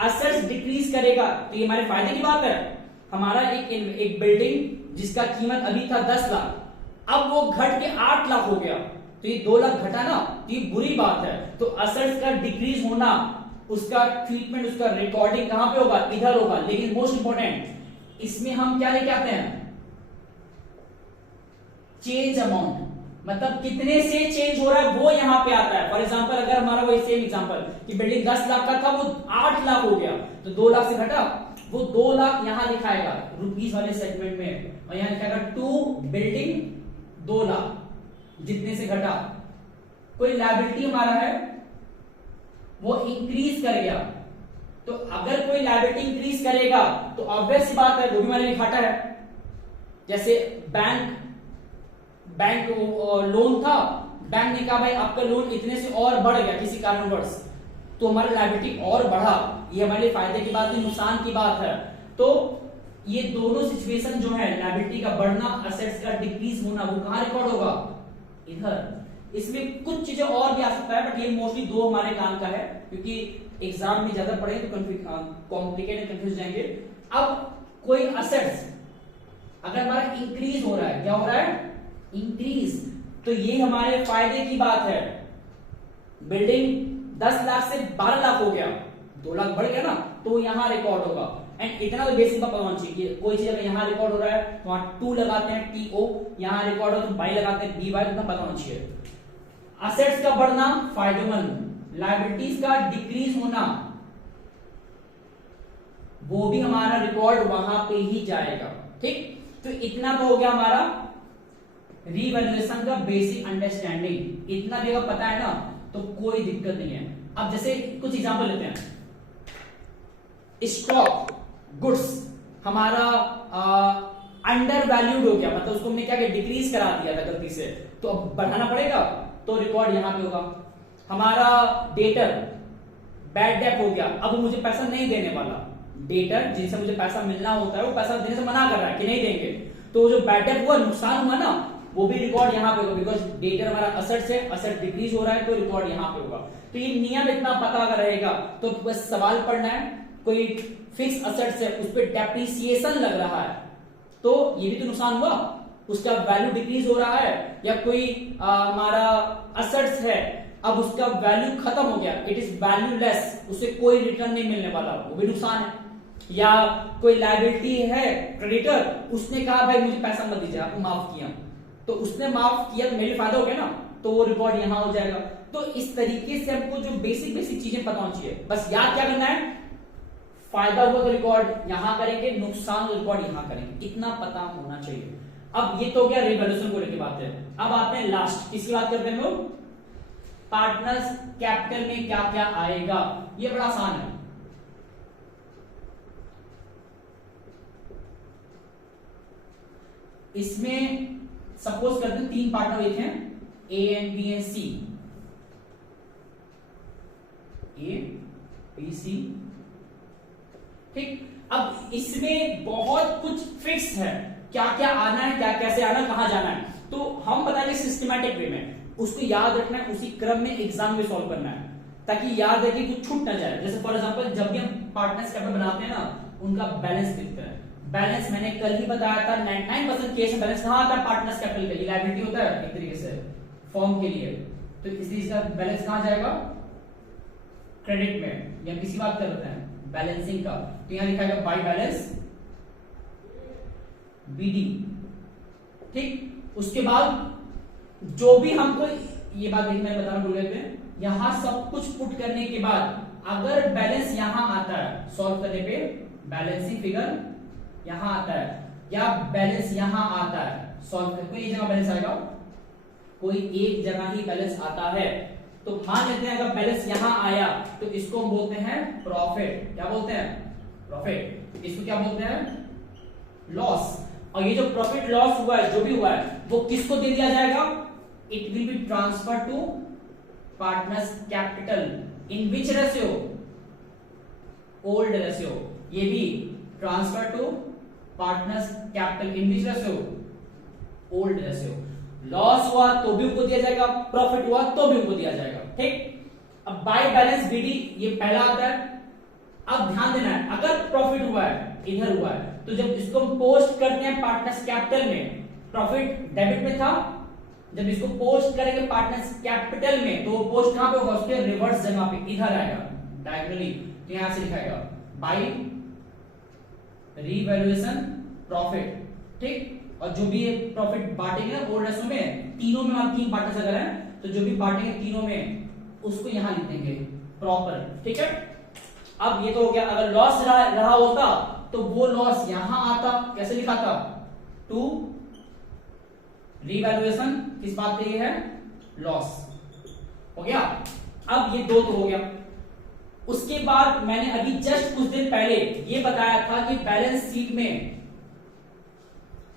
असेट्स डिक्रीज करेगा तो ये हमारे फायदे की बात है। हमारा एक बिल्डिंग जिसका कीमत अभी था 10 लाख, अब वो घट के 8 लाख हो गया, तो ये 2 लाख घटा ना, तो ये बुरी बात है। तो असेट्स का डिक्रीज होना, उसका ट्रीटमेंट, उसका रिकॉर्डिंग कहां पे होगा? इधर होगा। लेकिन मोस्ट इंपॉर्टेंट, इसमें हम क्या लेके आते हैं? चेंज अमाउंट, मतलब कितने से चेंज हो रहा है वो यहां पे आता है। फॉर एग्जांपल अगर हमारा वही सेम एग्जांपल कि बिल्डिंग 10 लाख का था, वो 8 लाख हो गया, तो 2 लाख से घटा, वो 2 लाख यहां लिखाएगा रुपीस वाले सेगमेंट में, और यहां लिखाएगा टू बिल्डिंग 2 लाख, जितने से घटा। कोई लायबिलिटी हमारा है वो इंक्रीज कर गया, तो अगर कोई लायबिलिटी इंक्रीज करेगा तो ऑब्वियस सी बात है वो भी हमारे लिए घाटा है। जैसे बैंक लोन था, बैंक ने कहा भाई आपका लोन इतने से और बढ़ गया किसी कारणवश, तो हमारा लायबिलिटी और बढ़ा, ये हमारे लिए फायदे की बात नहीं, नुकसान की बात है। तो ये दोनों सिचुएशन जो है, लायबिलिटी का बढ़ना, असेट्स का डिक्रीज होना, वो कहां रिकॉर्ड होगा? इधर। इसमें कुछ चीजें और भी आ सकता है, बट ये मोस्टली 2 हमारे काम का है, क्योंकि एग्जाम में ज्यादा पढ़े तो कॉम्प्लिकेटेड कंफ्यूज जाएंगे। अब कोई असेट्स अगर हमारा इंक्रीज हो रहा है, क्या हो रहा है? इंक्रीज, तो ये हमारे फायदे की बात है। बिल्डिंग 10 लाख से 12 लाख हो गया, 2 लाख बढ़ गया ना, तो यहां रिकॉर्ड होगा। एंड इतना तो बेसिक पता होना चाहिए कि कोई चीज अगर यहां रिकॉर्ड हो रहा है तो वहां 2 लगाते हैं TO, यहां रिकॉर्ड हो तो बाई लगाते हैं BY, इतना पता होना चाहिए। असेट्स का बढ़ना फायदेमंद, लायबिलिटीज का डिक्रीज होना वो भी हमारा रिकॉर्ड वहां पे ही जाएगा, ठीक। तो इतना तो हो गया हमारा रीवैल्यूएशन का बेसिक अंडरस्टैंडिंग। इतना भी अगर पता है ना तो कोई दिक्कत नहीं है। अब जैसे कुछ एग्जांपल लेते हैं, स्टॉक गुड्स हमारा अंडर वैल्यूड हो गया, मतलब उसको हमने क्या किया? डिक्रीज करा दिया था गलती से, तो अब बढ़ाना पड़ेगा, तो रिकॉर्ड यहां पे होगा। हमारा डेटर बैड डेट हो गया, अब मुझे पैसा नहीं देने वाला, डेटर जिनसे मुझे पैसा मिलना होता है वो पैसा देने से मना कर रहा है कि नहीं देंगे, तो जो बैड डेट हुआ, नुकसान हुआ ना, वो भी रिकॉर्ड यहां पे होगा, बिकॉज डेटर हमारा असेट्स है, असेट डिक्रीज हो रहा है तो रिकॉर्ड यहां पे होगा। तो ये नियम इतना पता अगर रहेगा तो बस सवाल पढ़ना है, कोई फिक्स असेट्स है उस पर डेप्रिसिएशन लग रहा है तो ये भी तो नुकसान हुआ, उसका वैल्यू डिक्रीज हो रहा है, या कोई हमारा असेट्स है अब उसका वैल्यू खत्म हो गया, इट इज वैल्यूलेस, उसे कोई रिटर्न नहीं मिलने वाला, वो भी नुकसान है। या कोई लायबिलिटी है क्रेडिटर, उसने कहा भाई मुझे पैसा मत दीजिए, आपको माफ किया, तो उसने माफ किया तो मेरे फायदा हो गया ना, तो वो रिकॉर्ड यहां हो जाएगा। तो इस तरीके से हमको जो बेसिक बेसिक चीजें पता होनी चाहिए, बस याद क्या करना है? फायदा हुआ तो रिकॉर्ड यहां करेंगे, नुकसान रिकॉर्ड यहां करेंगे, इतना पता होना चाहिए। अब ये तो क्या रिवैल्यूएशन को लेकर बात है। अब आते हैं लास्ट, किसकी बात करते हैं लोग? पार्टनर्स कैपिटल में क्या क्या आएगा, ये बड़ा आसान है। इसमें सपोज करते हैं 3 पार्टनर एक हैं, A and B and C, A B C. ठीक, अब इसमें बहुत कुछ फिक्स है, क्या क्या आना है, क्या कैसे आना, कहां जाना है, तो हम बताएंगे सिस्टमैटिक वे में, उसको याद रखना है, उसी क्रम में एग्जाम में सॉल्व करना है, ताकि याद है कि कुछ छूट ना जाए। जैसे फॉर एग्जांपल जब भी हम पार्टनर्स कैपिटल बनाते हैं ना, उनका बैलेंस दिखता है। बैलेंस मैंने कल ही बताया था 99% केस में बैलेंस कहां आता है, पार्टनर्स कैपिटल के लिए लायबिलिटी होता है एक तरीके से फॉर्म के लिए, तो इसलिए इसका बैलेंस कहां जाएगा, क्रेडिट में। या किसी बात करते हैं बैलेंसिंग का, तो यहां लिखा है बाय बैलेंस बीडी। ठीक, उसके बाद जो भी हमको, ये बात देखना है, बताना भूल गए थे, यहां सब कुछ पुट करने के बाद अगर बैलेंस यहां आता है सॉल्व करने पे, बैलेंसिंग फिगर यहां आता है, या बैलेंस यहां आता है सॉल्व करने, कोई एक जगह बैलेंस आएगा, कोई एक जगह ही बैलेंस आता है, तो मान लेते हैं अगर बैलेंस यहां आया तो इसको हम बोलते हैं प्रॉफिट। क्या बोलते हैं, प्रॉफिट। इसको क्या बोलते हैं, लॉस। और ये जो प्रॉफिट लॉस हुआ है, जो भी हुआ है, वो किसको दे दिया जाएगा, it will be transfer to partners capital in which ratio, old ratio. ये भी transfer to partners capital in which ratio, old ratio. Loss हुआ तो भी उनको दिया जाएगा, प्रॉफिट हुआ तो भी उनको दिया जाएगा। ठीक, अब बाय बैलेंस बीडी ये पहला आता है। अब ध्यान देना है, अगर प्रॉफिट हुआ है, इधर हुआ है, तो जब इसको हम पोस्ट करते हैं पार्टनर्स कैपिटल में, प्रॉफिट डेबिट में था, जब इसको पोस्ट करेंगे पार्टनर्स कैपिटल में, तो वो पोस्ट कहां पे होगा, उसके रिवर्स जगह पे इधर आएगा डायगोनली। तो यहां से लिखाएगा बाय रीवैल्यूएशन प्रॉफिट। ठीक, और जो भी प्रॉफिट बांटेंगे ना ओल्ड रेशियो में, तीनों में हम तीन पार्टनर्स अगर हैं, तो जो भी बांटेंगे तीनों में उसको यहां लिख देंगे प्रॉपर। ठीक है, अब ये तो हो गया। अगर लॉस रहा होता तो वो लॉस यहां आता, कैसे लिखा था, टू रीवैल्यूएशन, किस बात पे ये है, लॉस। हो गया। अब ये दो तो हो गया। उसके बाद मैंने अभी जस्ट कुछ दिन पहले ये बताया था कि बैलेंस शीट में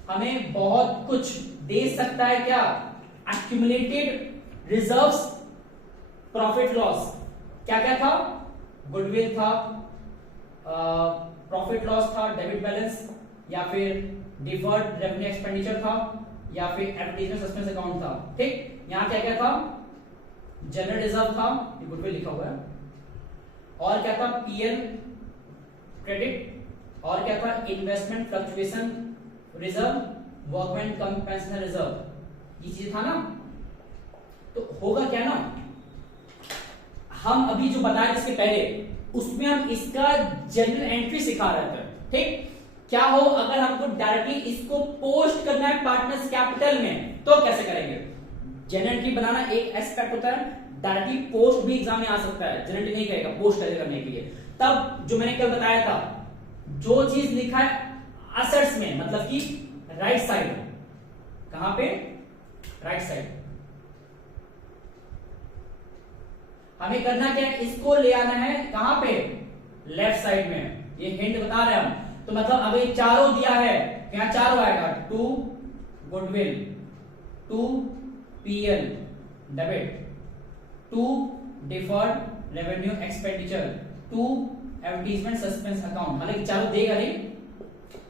हमें बहुत कुछ दे सकता है, क्या, एक्यूमुलेटेड रिजर्व्स, प्रॉफिट लॉस। क्या क्या था, गुडविल था, प्रॉफिट लॉस था, डेबिट बैलेंस, या फिर डिफर्ड रेवेन्यू एक्सपेंडिचर था, या फिर एडवर्टाइजमेंट सस्पेंस अकाउंट था। ठीक, यहां क्या क्या था, जनरल रिजर्व था, ये गुडविल लिखा हुआ है, और क्या था, पीएल क्रेडिट, और क्या था, investment fluctuation reserve, workman compensation reserve, ये चीज था ना। तो होगा क्या ना, हम अभी जो बताया इसके पहले, उसमें हम इसका जनरल एंट्री सिखा रहे थे। ठीक, क्या हो अगर हमको डायरेक्टली इसको पोस्ट करना है पार्टनर्स कैपिटल में, तो कैसे करेंगे। जनरल एंट्री बनाना एक एस्पेक्ट होता है, डायरेक्टली पोस्ट भी एग्जाम में आ सकता है, जनरल एंट्री नहीं करेगा, पोस्ट करने के लिए। तब जो मैंने कल बताया था, जो चीज लिखा है असेट्स में, मतलब कि राइट साइड, कहां पे, राइट साइड, हमें करना क्या है, इसको ले आना है कहां पे, लेफ्ट साइड में। ये हिंट बता रहे हैं हम। तो मतलब अगर ये चारों दिया है, क्या चारों आएगा, to goodwill, to PL debit, to deferred revenue expenditure, to advertisement suspense account. हालांकि चारों देगा नहीं,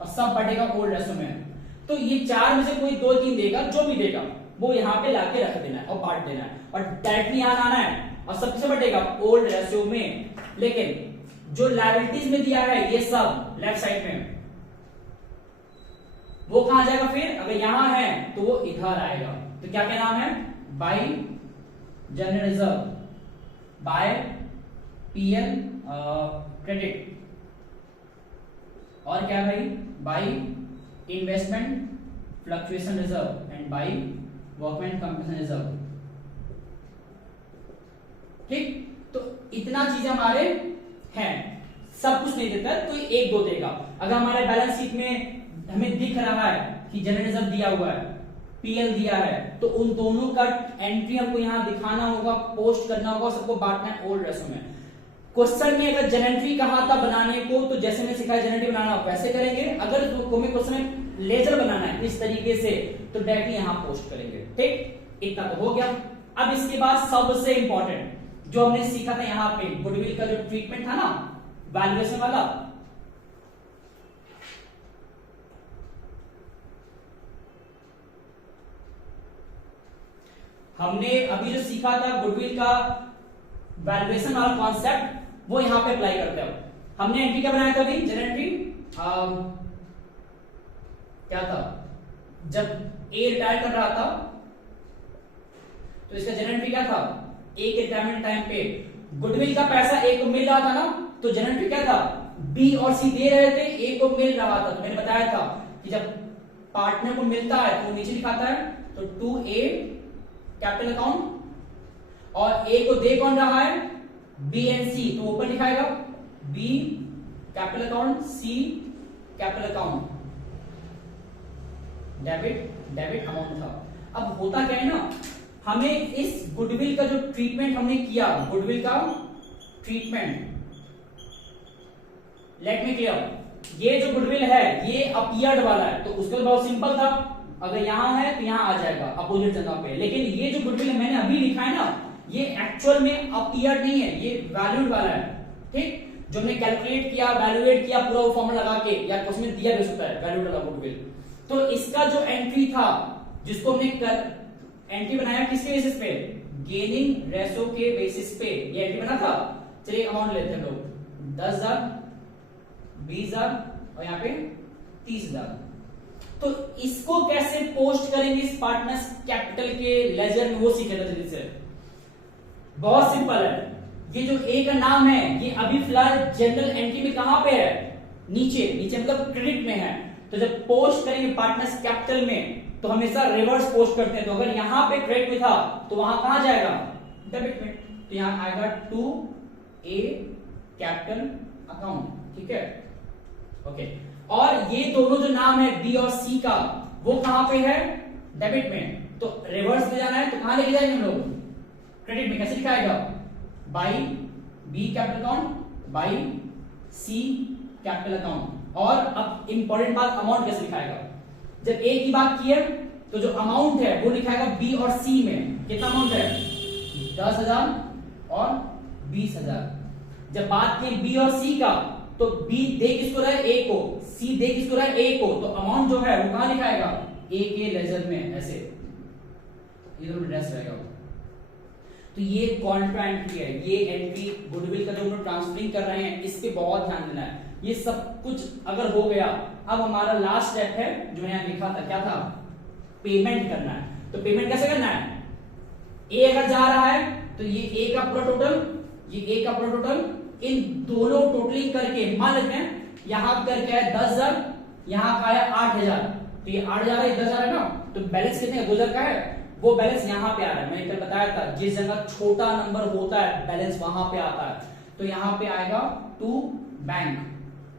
और सब बढ़ेगा ओल्ड रेशियो में। तो ये चार में से कोई दो तीन देगा, जो भी देगा वो यहां पे लाके रख देना है और बांट देना है, और डायरेक्टली यहां आना है, और सबसे बढ़ेगा ओल्ड रेशियो में। लेकिन जो लायबिलिटीज में दिया है ये सब लेफ्ट साइड में, वो कहां जाएगा फिर, अगर यहां है तो वो इधर आएगा। तो क्या क्या नाम है, by general reserve, by PL credit, और क्या भाई, by investment fluctuation reserve, and by workman compensation reserve. ठीक, तो इतना चीजें हमारे हैं, सब कुछ नहीं देता तो एक दो देगा। अगर हमारे बैलेंस शीट में हमें दिख रहा है कि जनरल रिजर्व दिया हुआ है, पीएल दिया है, तो उन दोनों का एंट्री हमको यहां दिखाना होगा, पोस्ट करना होगा, सबको बांटना है ओल्ड रेशियो में। क्वेश्चन में अगर जनरल एंट्री कहा था बनाने को, तो जैसे मैं सिखाया जनरल एंट्री बनाना वैसे करेंगे। अगर हमें क्वेश्चन में लेजर बनाना है इस तरीके से, तो डायरेक्टली यहां पोस्ट करेंगे। ठीक, इतना तो हो गया। अब इसके बाद सबसे इंपॉर्टेंट जो हमने सीखा था यहां पे गुडविल का जो ट्रीटमेंट था ना वैल्यूएशन वाला, हमने अभी जो सीखा था गुडविल का वैल्यूएशन वाला कॉन्सेप्ट वो यहां पे अप्लाई करते हैं। हमने एंट्री क्या बनाया था अभी, जनरल एंट्री क्या था, जब ए रिटायर कर रहा था तो इसका जनरल एंट्री क्या था, ए के रिटायरमेंट टाइम पे गुडविल का पैसा ए को मिल रहा था ना, तो जनरल एंट्री क्या था, बी और सी दे रहे थे, ए को मिल रहा था। तो मैंने बताया था कि जब पार्टनर को मिलता है तो वो नीचे लिखाता है, तो 2A कैपिटल अकाउंट, और ए को दे कौन रहा है, बी एंड सी, तो ऊपर लिखाएगा B capital account, C capital account, debit amount था। अब होता क्या है ना, हमें इस गुडविल का जो ट्रीटमेंट हमने किया, गुडविल का ट्रीटमेंट, लेट मी क्लियर, ये जो गुडविल है ये अपीयर्ड वाला है, तो उसका तो बहुत सिंपल था, अगर यहां है तो यहां आ जाएगा अपोजिट जगह पे। लेकिन ये जो गुडविल मैंने अभी लिखा है ना, ये एक्चुअल में अपीयर्ड नहीं है, ये वैल्यूड वाला है, ठीक, जो हमने कैलकुलेट किया, वैल्यूएट किया, पूरा वो फॉर्मूला लगा के, या क्वेश्चन में दिया भी सकता है वैल्यूड वाला गुडविल। तो इसका जो एंट्री था, जिसको हमने एंट्री बनाया किसके बेसिस पे, गेनिंग रेशो के बेसिस पे ये एंट्री बना था। चलिए अमाउंट लेते हैं लोग, 10,000, 20,000 और यहाँ पे 30,000। तो इसको कैसे पोस्ट करेंगे इस पार्टनर्स कैपिटल के लेजर में, वो सीखेगा जल्दी से। बहुत सिंपल है, ये जो ए का नाम है ये अभी फिलहाल जनरल एंट्री में कहां पे है, नीचे मतलब क्रेडिट में है। तो जब पोस्ट करेंगे पार्टनर्स कैपिटल में तो हमेशा रिवर्स पोस्ट करते हैं, तो अगर यहां पे क्रेडिट में था तो वहां कहां जाएगा, डेबिट में, तो यहां आएगा 2A कैपिटल अकाउंट, ठीक है, ओके। और ये दोनों जो नाम है बी और सी का, वो कहां पे है, डेबिट में, तो रिवर्स ले जाना है तो कहां लेके जाएंगे हम लोग, क्रेडिट में। कैसे लिखाएगा, by B capital account by C capital account. और अब इंपॉर्टेंट बात, अमाउंट कैसे लिखाएगा, जब ए की बात की है तो जो अमाउंट है वो लिखाएगा बी और सी में, कितना अमाउंट है, 10,000 और 20,000। जब बात की बी और सी का, तो बी दे किसको रहा है, ए को, सी दे किसको रहा है, ए को, तो अमाउंट जो है वो कहां लिखाएगा, ए के लेजर में, ऐसे इधर एड्रेस रहेगा। तो ये कॉन्ट्रा एंट्री है, ये एंट्री गुडविल का जो हम लोग ट्रांसफरिंग कर रहे हैं इस पे बहुत ध्यान देना है। ये सब कुछ अगर हो गया, अब हमारा लास्ट स्टेप है जो यहां लिखा था, क्या था, पेमेंट करना है। तो पेमेंट कैसे करना है, ए अगर जा रहा है तो ये ए का पूरा टोटल, ये ए का पूरा टोटल, इन दोनों टोटलिंग करके मान लेते हैं यहां करके है 10,000, यहां का है 8,000, तो ये 8,000 है, 10,000 है ना, तो बैलेंस कितने का, 2,000 का है, वो बैलेंस यहां पे आ रहा है। मैंने कल बताया था जिस जगह छोटा नंबर होता है बैलेंस वहां पे आता है, तो यहां पे आएगा टू बैंक,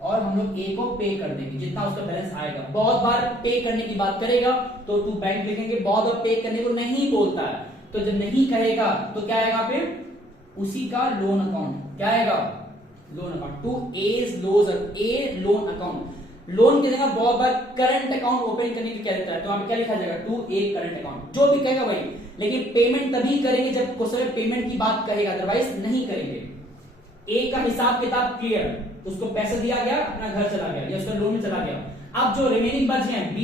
और हम लोग ए को पे कर देंगे जितना उसका बैलेंस आएगा। बहुत बार पे करने की बात करेगा तो टू बैंक लिखेंगे, बहुत बार पे करने को नहीं बोलता है, तो जब नहीं कहेगा तो क्या आएगा पे, उसी का लोन अकाउंट, क्या आएगा, loan account, to a loan account. Loan की जगह बहुत बार करंट अकाउंट ओपन करने की क्या देता है, तो यहाँ क्या लिखा जाएगा, टू ए करंट अकाउंट, जो भी कहेगा भाई। लेकिन पेमेंट तभी करेंगे जब क्वेश्चन में पेमेंट की बात कहेगा, अदरवाइज नहीं करेंगे। ए का हिसाब किताब क्लियर, उसको पैसा दिया गया, अपना घर चला गया या उसका लोन में चला गया। अब जो रिमेनिंग बचे हैं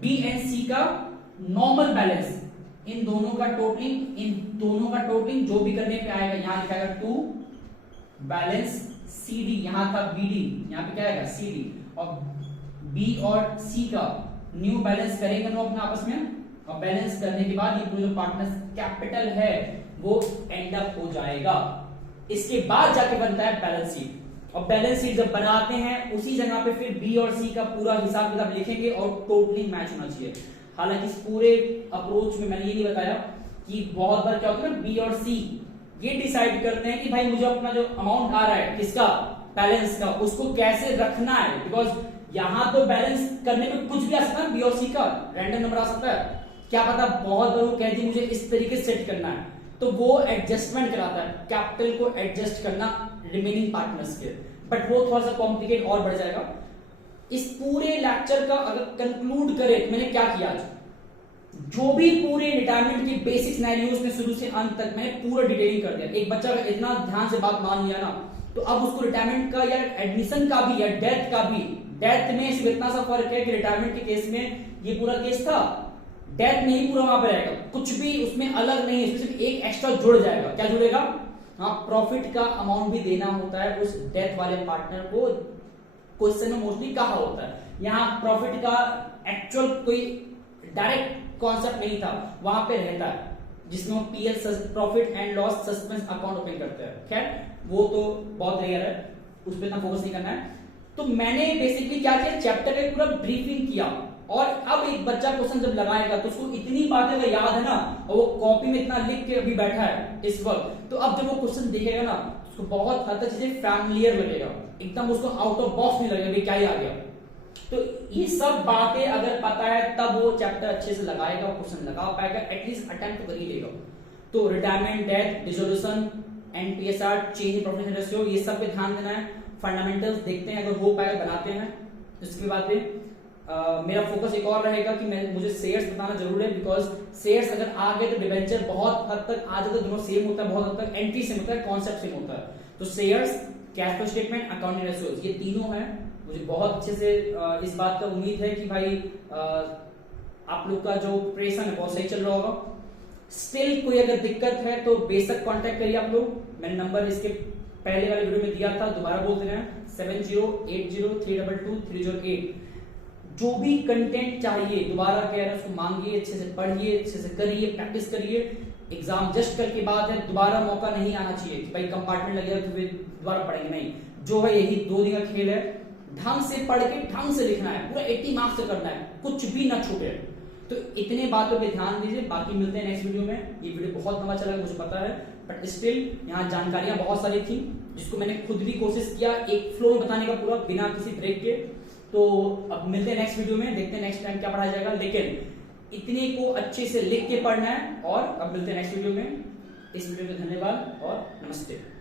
बी एंड सी का नॉर्मल बैलेंस, इन दोनों का टोटलिंग जो भी करने पे आएगा, यहां लिखाएगा टू बैलेंस CD, यहां था BD, यहां पे क्या आएगा CD, और B और C का न्यू बैलेंस करेंगे ना अपना आपस में, और बैलेंस करने के बाद ये पूरा जो पार्टनर्स कैपिटल है वो एंड अप हो जाएगा। इसके बाद जाके बनता है बैलेंस शीट, और बैलेंस शीट जब बनाते हैं उसी जगह पे फिर B और C का पूरा हिसाब किताब लिखेंगे और टोटली मैच होना चाहिए। हालांकि इस पूरे अप्रोच में मैंने ये नहीं बताया कि बहुत बार क्या होता है ना, B और C ये डिसाइड करते हैं कि भाई मुझे अपना जो अमाउंट आ रहा है किसका, बैलेंस का, उसको कैसे रखना है, बिकॉज यहां तो बैलेंस करने में कुछ भी आ सकता है, बी और सी का रैंडम नंबर आ सकता है, क्या पता बहुत बार वो कहती मुझे इस तरीके से सेट करना है, तो वो एडजस्टमेंट कराता है, कैपिटल को एडजस्ट करना रिमेनिंग पार्टनर्स के, बट वो थोड़ा सा कॉम्प्लिकेट और बढ़ जाएगा। इस पूरे लेक्चर का अगर कंक्लूड करें तो मैंने क्या किया आज, जो भी पूरे रिटायरमेंट के बेसिक सिनेरियोस में शुरू से अंत तक मैंने पूरा डिटेलिंग कर दिया। एक बच्चा अगर इतना ध्यान से बात मान लिया ना, तो अब उसको रिटायरमेंट का या एडमिशन का भी या डेथ का भी, डेथ में सिर्फ इतना सा फर्क है कि रिटायरमेंट के केस में ये पूरा केस था, डेथ में ही पूरा वहां पे रहेगा, कुछ भी उसमें अलग नहीं है, सिर्फ एक एक्स्ट्रा जुड़ जाएगा। क्या जुड़ेगा? हाँ, प्रॉफिट का अमाउंट भी देना होता है उस डेथ वाले पार्टनर को। क्वेश्चन में मोस्टली कहा होता है, यहाँ प्रॉफिट का एक्चुअल कोई डायरेक्ट कॉन्सेप्ट नहीं था, वहां पे रहता है जिसमें वो PL profit and loss suspense account open करते हैं। खैर वो तो बहुत रेयर है, उस पर इतना फोकस नहीं करना है। तो मैंने बेसिकली क्या किया, चैप्टर का पूरा ब्रीफिंग किया, और अब एक बच्चा क्वेश्चन जब लगाएगा तो उसको इतनी बातें अगर याद है ना, और वो कॉपी में इतना लिख के अभी बैठा है इस वक्त, तो अब जब वो क्वेश्चन देखेगा ना, उसको बहुत हद तक चीजें फैमिलियर लगेगा, एकदम उसको आउट ऑफ बॉक्स नहीं लगेगा, क्या ही आ गया। तो ये सब बातें अगर पता है तब वो चैप्टर अच्छे से लगाएगा, क्वेश्चन लगा पाएगा, एटलीस्ट अटेम्प्ट तो कर ही लेगा। तो retirement, death, dissolution, एनपीएसआर, change in professional ratio, ये सब पे ध्यान देना है। फंडामेंटल्स देखते हैं, अगर हो पाए बनाते हैं। इसके बाद में मेरा फोकस एक और रहेगा कि मुझे शेयर्स बताना जरूर है, बिकॉज शेयर्स अगर आ गए तो डिबेंचर बहुत हद तक आ जाता है, दोनों सेम होता है, बहुत हद तक एंट्री सेम होता है, कॉन्सेप्ट सेम होता है। तो shares, cash flow statement, accounting ratios, ये तीनों हैं। मुझे बहुत अच्छे से इस बात का उम्मीद है कि भाई आप लोग का जो प्रिपरेशन है बहुत सही चल रहा होगा। स्टिल कोई अगर दिक्कत है तो बेशक कांटेक्ट करिए आप लोग, मैंने नंबर इसके पहले वाले वीडियो में दिया था, दोबारा बोल देना है 7080322308। जो भी कंटेंट चाहिए दोबारा कह रहे हैं उसको मांगिए, अच्छे से पढ़िए, अच्छे से करिए, प्रैक्टिस करिए। एग्जाम जस्ट कल की बात है, दोबारा मौका नहीं आना चाहिए कि भाई कंपार्टमेंट लग गया तो फिर दोबारा पढ़ेंगे, नहीं। जो है यही 2 दिन का खेल है, ढंग से पढ़ के ढंग से लिखना है, पूरा 80 मार्क्स से करना है, कुछ भी ना छूटे। तो इतने बातों पे ध्यान दीजिए, बाकी मिलते हैं नेक्स्ट वीडियो में। ये वीडियो बहुत लंबा चला मुझे पता है, बट स्टिल यहाँ जानकारियां बहुत सारी थी जिसको मैंने खुद भी कोशिश किया एक फ्लो में बताने का पूरा, बिना किसी ब्रेक के। तो अब मिलते हैं नेक्स्ट वीडियो में, देखते हैं नेक्स्ट टाइम क्या पढ़ाया जाएगा, लेकिन इतने को अच्छे से लिख के पढ़ना है। और अब मिलते हैं नेक्स्ट वीडियो में। इस वीडियो में धन्यवाद और नमस्ते।